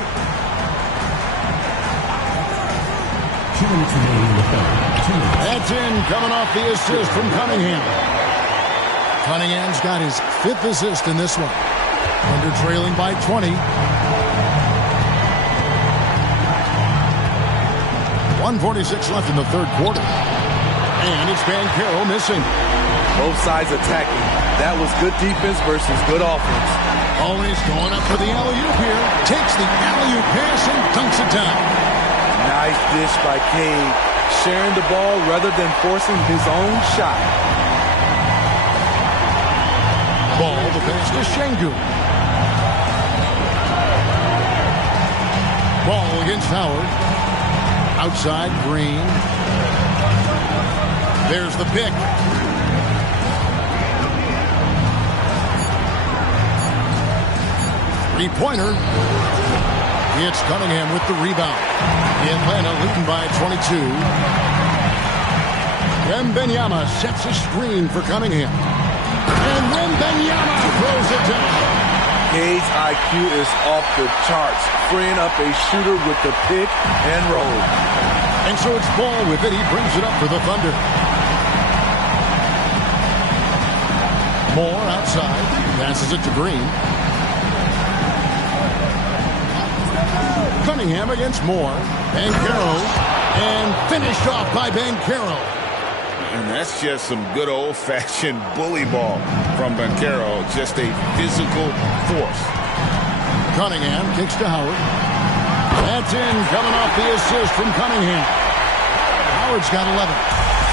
That's in, coming off the assist from Cunningham. Cunningham's got his 5th assist in this one. Under trailing by 20. 1:46 left in the third quarter. And it's Banchero missing. Both sides attacking. That was good defense versus good offense. Always going up for the alley-oop here. Takes the alley-oop pass and dunks it down. Nice dish by Cade. Sharing the ball rather than forcing his own shot. Ball, the pass to Şengün. Ball against Howard. Outside, Green. There's the pick. Three-pointer. It's Cunningham with the rebound. Atlanta leading by 22. Wembanyama sets a screen for Cunningham. And Wembanyama throws it down. Cade's IQ is off the charts, freeing up a shooter with the pick and roll. And so it's Ball with it. He brings it up for the Thunder. Moore outside. Passes it to Green. Cunningham against Moore. Banchero. And finished off by Banchero. And that's just some good old-fashioned bully ball from Banchero. Just a physical force. Cunningham kicks to Howard. That's in, coming off the assist from Cunningham. Howard's got 11.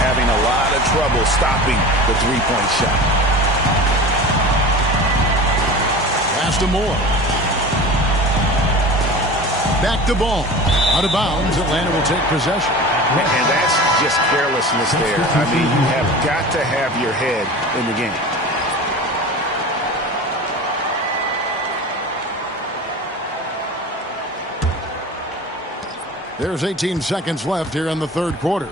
Having a lot of trouble stopping the three-point shot. Pass to Moore. back the ball. Out of bounds, Atlanta will take possession. And that's just carelessness there. I mean, you have got to have your head in the game. There's 18 seconds left here in the third quarter.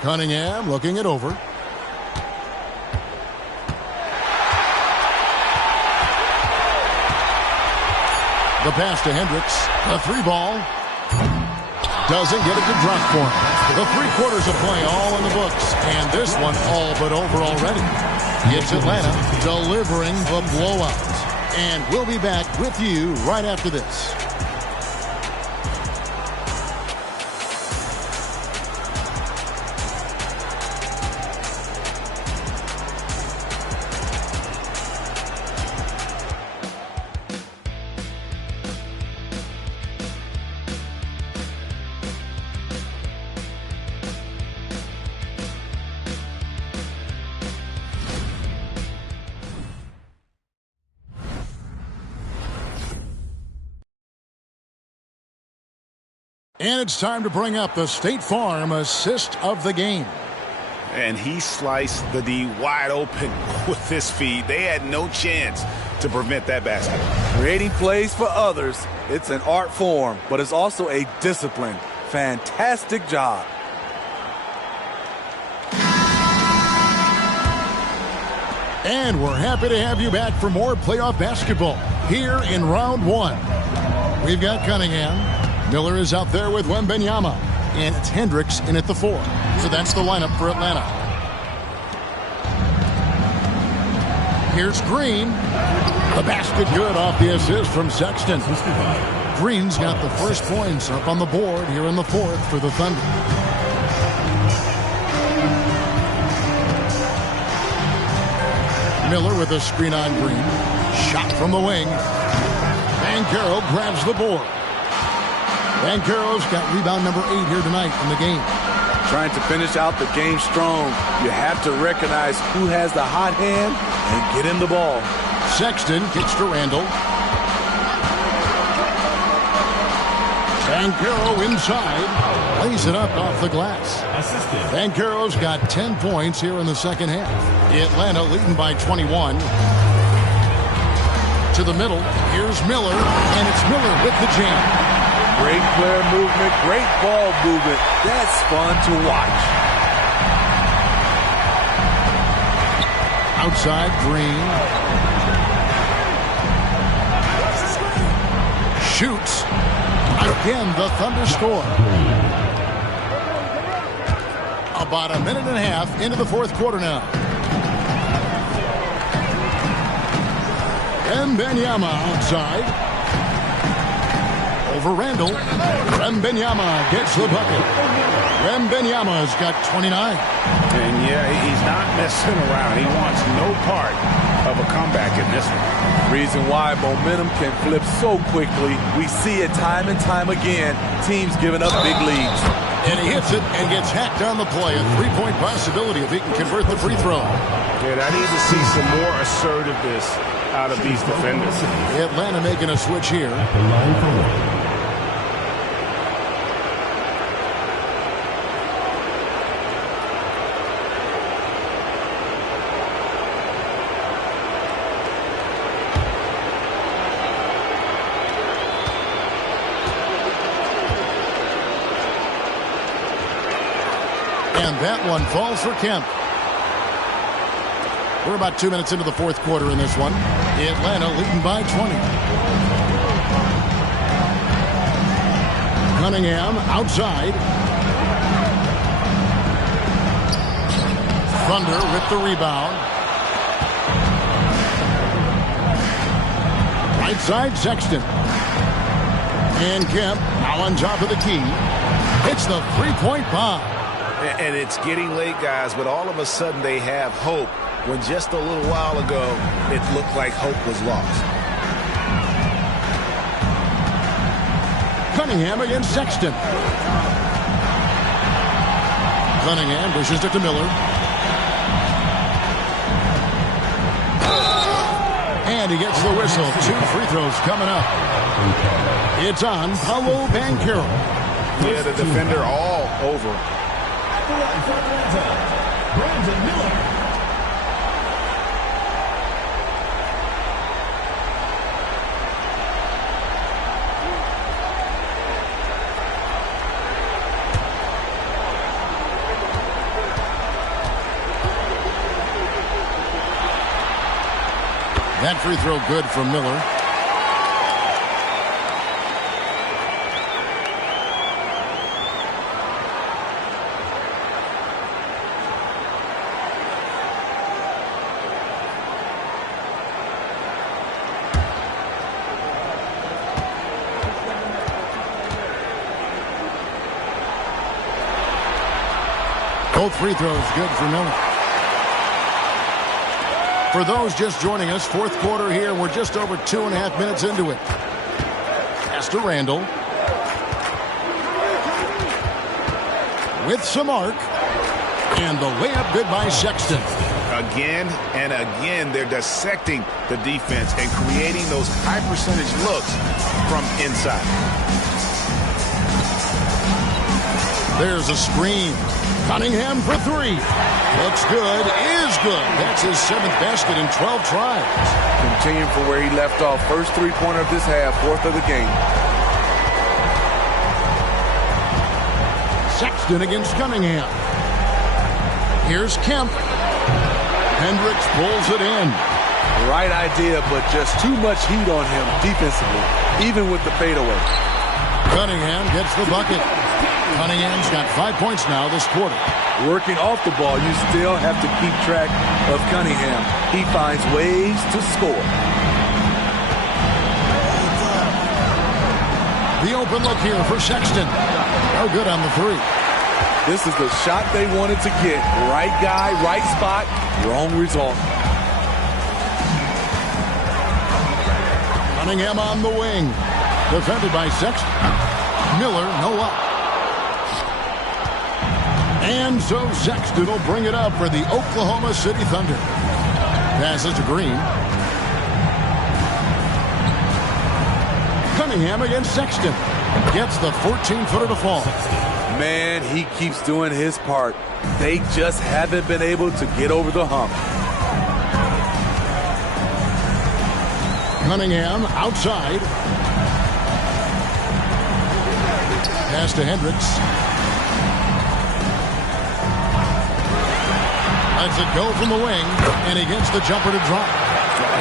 Cunningham looking it over. The pass to Hendricks. The three ball. Doesn't get it to drop for him. The 3 quarters of play all in the books. And this one all but over already. It's Atlanta delivering the blowout. And we'll be back with you right after this. And it's time to bring up the State Farm assist of the game. And he sliced the D wide open with this feed. They had no chance to prevent that basket. Creating plays for others, it's an art form, but it's also a discipline. Fantastic job. And we're happy to have you back for more playoff basketball here in round 1. We've got Cunningham. Miller is out there with Wembanyama. And it's Hendricks in at the 4. So that's the lineup for Atlanta. Here's Green. The basket good off the assist from Sexton. Green's got the first points up on the board here in the 4th for the Thunder. Miller with a screen on Green. Shot from the wing. Banchero grabs the board. Banchero's got rebound number 8 here tonight in the game. Trying to finish out the game strong. You have to recognize who has the hot hand and get him the ball. Sexton kicks to Randall. Banchero inside. Lays it up off the glass. Banchero's got 10 points here in the second half. Atlanta leading by 21. To the middle. Here's Miller. And it's Miller with the jam. Great player movement, great ball movement. That's fun to watch. Outside, Green. Shoots. Again, the Thunder score. About a minute and a half into the 4th quarter now. Wembanyama outside. Over Randall. Wembanyama gets the bucket. Wembanyama's got 29. And yeah, he's not messing around. He wants no part of a comeback in this one. Reason why momentum can flip so quickly. We see it time and time again. Teams giving up big leads. And he hits it and gets hacked on the play. A 3-point possibility if he can convert the free throw. Yeah, I need to see some more assertiveness out of these defenders. Atlanta making a switch here. And that one falls for Kemp. We're about 2 minutes into the 4th quarter in this one. Atlanta leading by 20. Cunningham outside. Thunder with the rebound. Right side, Sexton. And Kemp now on top of the key. Hits the 3-point bomb. And it's getting late, guys, but all of a sudden they have hope when just a little while ago it looked like hope was lost. Cunningham against Sexton. Cunningham pushes it to Miller. And And he gets the whistle. 2 free throws coming up. It's on Paolo Banchero. Yeah, the defender all over. Brandon Miller. That free throw good from Miller. Both free throws good for Miller. For those just joining us, fourth quarter here. We're just over 2.5 minutes into it. Pass to Randall. With some arc. And the layup good by Sexton. Again and again, they're dissecting the defense and creating those high percentage looks from inside. There's a screen. Cunningham for 3. Looks good, is good. That's his 7th basket in 12 tries. Continuing from where he left off. First three-pointer of this half, 4th of the game. Sexton against Cunningham. Here's Kemp. Hendricks pulls it in. Right idea, but just too much heat on him defensively, even with the fadeaway. Cunningham gets the bucket. Cunningham's got 5 points now this quarter. Working off the ball, you still have to keep track of Cunningham. He finds ways to score. The open look here for Sexton. No good on the 3. This is the shot they wanted to get. Right guy, right spot, wrong result. Cunningham on the wing. Defended by Sexton. Miller, no up. And so Sexton will bring it up for the Oklahoma City Thunder. Passes to Green. Cunningham against Sexton. Gets the 14-footer to fall. Man, he keeps doing his part. They just haven't been able to get over the hump. Cunningham outside. Pass to Hendricks. Lets it go from the wing, and he gets the jumper to drop.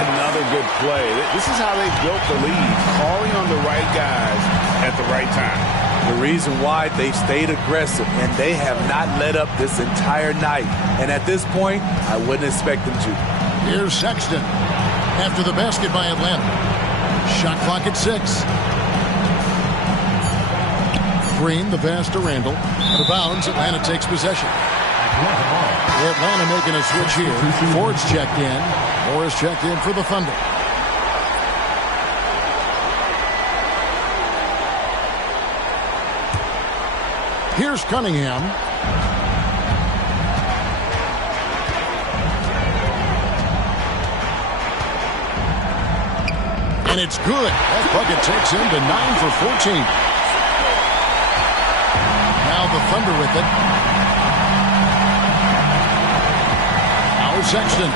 Another good play. This is how they built the lead, calling on the right guys at the right time. The reason why they stayed aggressive, and they have not let up this entire night. And at this point, I wouldn't expect them to. Here's Sexton after the basket by Atlanta. Shot clock at 6. Green, the pass to Randall. Out of bounds, Atlanta takes possession. Atlanta making a switch here. Ford's checked in. Morris checked in for the Thunder. Here's Cunningham. And it's good. That bucket takes him to 9 for 14. Now the Thunder with it. Sexton.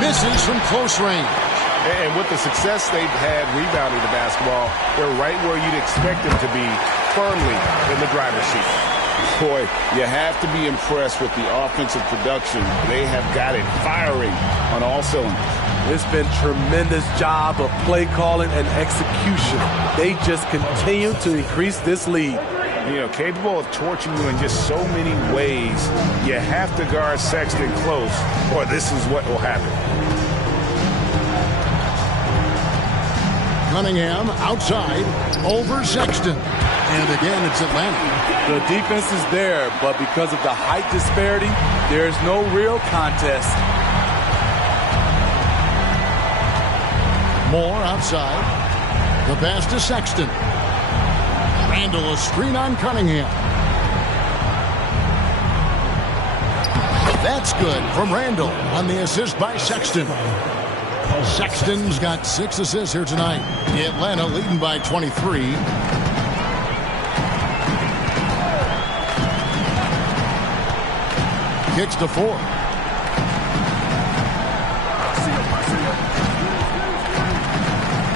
Misses from close range. And with the success they've had rebounding the basketball, they're right where you'd expect them to be, firmly in the driver's seat. Boy, you have to be impressed with the offensive production. They have got it firing on all cylinders. It's been tremendous job of play calling and execution. They just continue to increase this lead. You know, capable of torching you in just so many ways. You have to guard Sexton close, or this is what will happen. Cunningham outside over Sexton. And again, it's Atlanta. The defense is there, but because of the height disparity, there's no real contest. Moore outside. The pass to Sexton. Randall, a screen on Cunningham. That's good from Randall on the assist by Sexton. Sexton's got 6 assists here tonight. Atlanta leading by 23. Kicks to 4.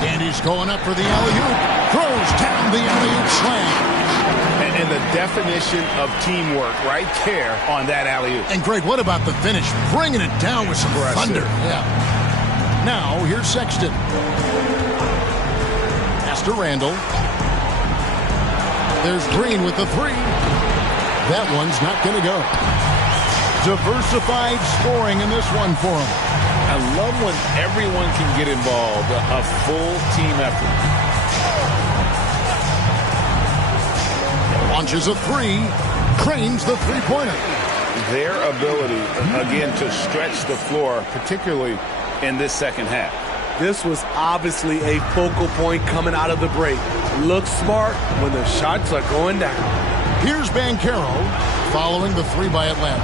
And he's going up for the alley-oop. Throws down the alley-oop slam. And the definition of teamwork right there on that alley-oop. And Greg, what about the finish? Bringing it down with some thunder. Yeah. Now, here's Sexton. Pass to Randall. There's Green with the 3. That one's not going to go. Diversified scoring in this one for him. I love when everyone can get involved. A full team effort. Launches a 3. Cranes the three-pointer. Their ability, again, to stretch the floor, particularly in this second half. This was obviously a focal point coming out of the break. Look smart when the shots are going down. Here's Banchero following the 3 by Atlanta.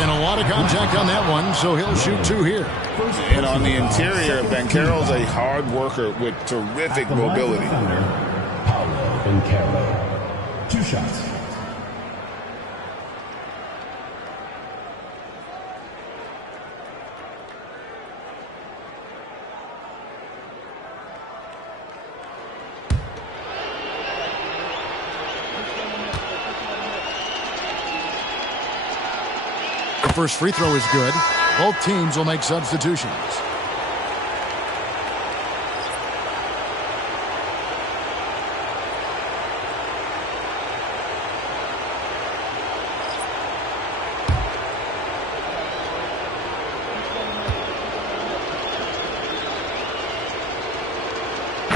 And a lot of contact on that one, so he'll shoot 2 here. And on the interior, Banchero's a hard worker with terrific mobility. Banchero, 2 shots. The first free throw is good. Both teams will make substitutions.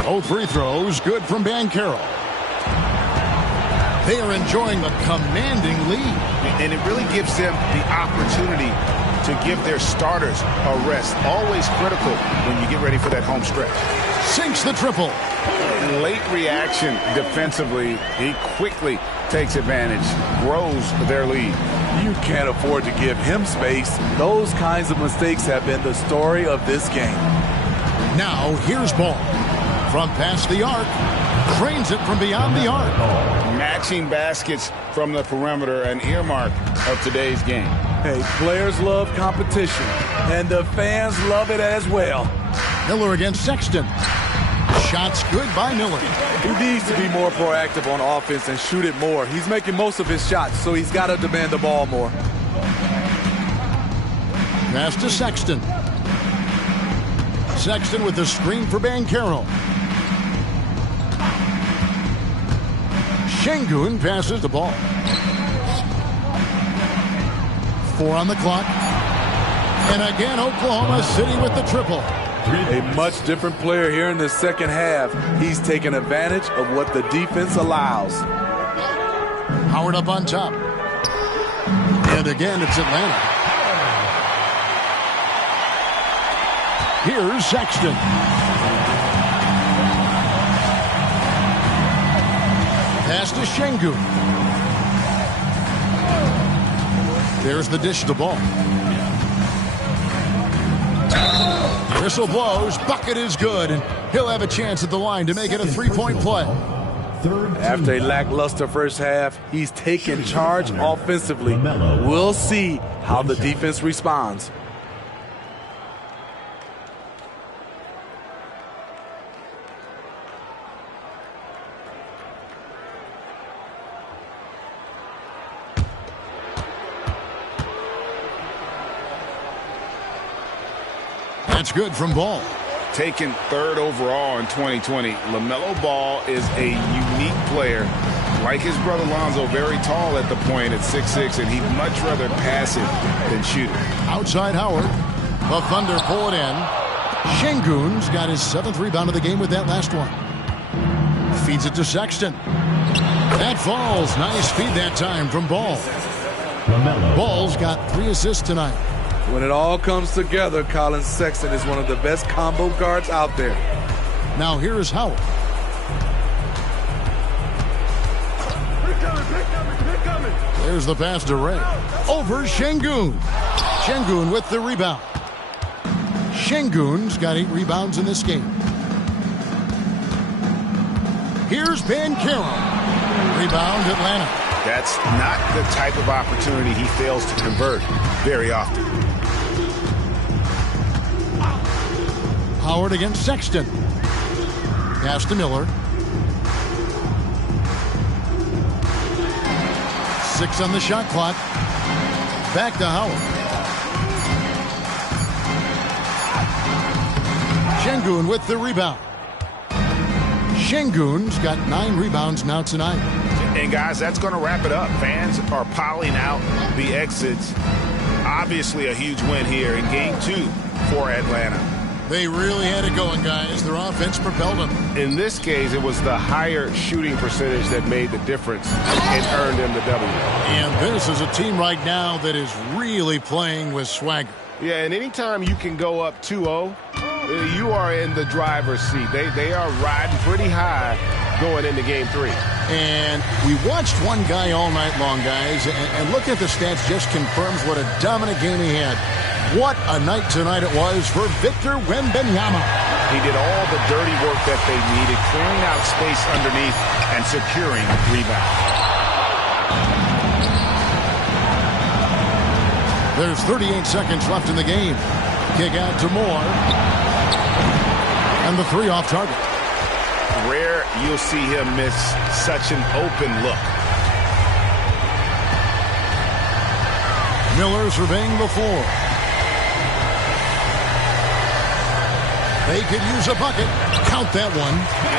Both free throws good from Banchero. They are enjoying the commanding lead. And it really gives them the opportunity to give their starters a rest. Always critical when you get ready for that home stretch. Sinks the triple. Late reaction defensively. He quickly takes advantage, grows their lead. You can't afford to give him space. Those kinds of mistakes have been the story of this game. Now here's Ball. From past the arc. Cranes it from beyond the arc. Matching baskets from the perimeter, an earmark of today's game. Hey, players love competition, and the fans love it as well. Miller against Sexton. Shots good by Miller. He needs to be more proactive on offense and shoot it more. He's making most of his shots, so he's got to demand the ball more. Pass to Sexton. Sexton with the screen for Banchero. Şengün passes the ball. 4 on the clock. And again, Oklahoma City with the triple. A much different player here in the second half. He's taking advantage of what the defense allows. Howard up on top. And again, it's Atlanta. Here's Sexton. Pass to Şengün. There's the dish to ball. Whistle blows. Bucket is good. And he'll have a chance at the line to make it a three-point play. After a lackluster first half, he's taken charge offensively. We'll see how the defense responds. That's good from Ball. Taken 3rd overall in 2020, LaMelo Ball is a unique player. Like his brother Lonzo, very tall at the point at 6'6", and he'd much rather pass it than shoot it. Outside Howard. The Thunder pull it in. Şengün's got his 7th rebound of the game with that last one. Feeds it to Sexton. That falls. Nice feed that time from Ball. Ball's got 3 assists tonight. When it all comes together, Colin Sexton is one of the best combo guards out there. Now here's Howard. There's the pass to Ray. Over Şengün. Şengün with the rebound. Şengün's got 8 rebounds in this game. Here's Banchero. Rebound, Atlanta. That's not the type of opportunity he fails to convert very often. Howard against Sexton. Pass to Miller. 6 on the shot clock. Back to Howard. Şengün with the rebound. Şengün's got 9 rebounds now tonight. And guys, that's going to wrap it up. Fans are piling out the exits. Obviously a huge win here in game 2 for Atlanta. They really had it going, guys. Their offense propelled them. In this case, it was the higher shooting percentage that made the difference and earned them the W. And this is a team right now that is really playing with swagger. Yeah, and anytime you can go up 2-0, you are in the driver's seat. They are riding pretty high going into game 3. And we watched one guy all night long, guys, and looking at the stats just confirms what a dominant game he had. What a night tonight it was for Victor Wembanyama. He did all the dirty work that they needed, clearing out space underneath and securing rebound. There's 38 seconds left in the game. Kick out to Moore. And the 3 off target. Rare you'll see him miss such an open look. Miller surveying the floor. They could use a bucket. Count that one.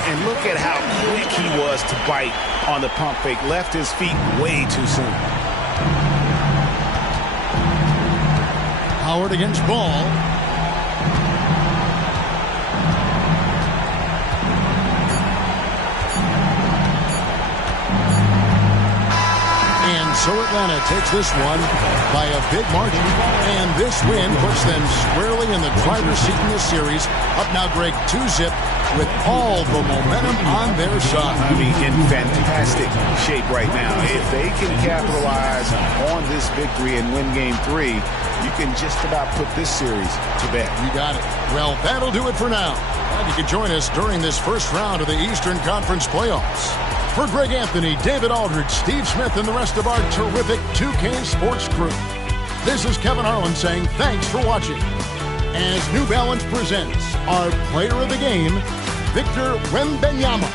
And look at how quick he was to bite on the pump fake. Left his feet way too soon. Howard against Ball. And so Atlanta takes this one by a big margin. And this win puts them squarely in the driver's seat in this series. Up now, Greg, 2-zip with all the momentum on their side. I mean, in fantastic shape right now. If they can capitalize on this victory and win game 3, you can just about put this series to bed. You got it. Well, that'll do it for now. Glad you could join us during this first round of the Eastern Conference playoffs. For Greg Anthony, David Aldridge, Steve Smith, and the rest of our terrific 2K Sports crew, this is Kevin Harlan saying thanks for watching. As New Balance presents our player of the game, Victor Wembanyama.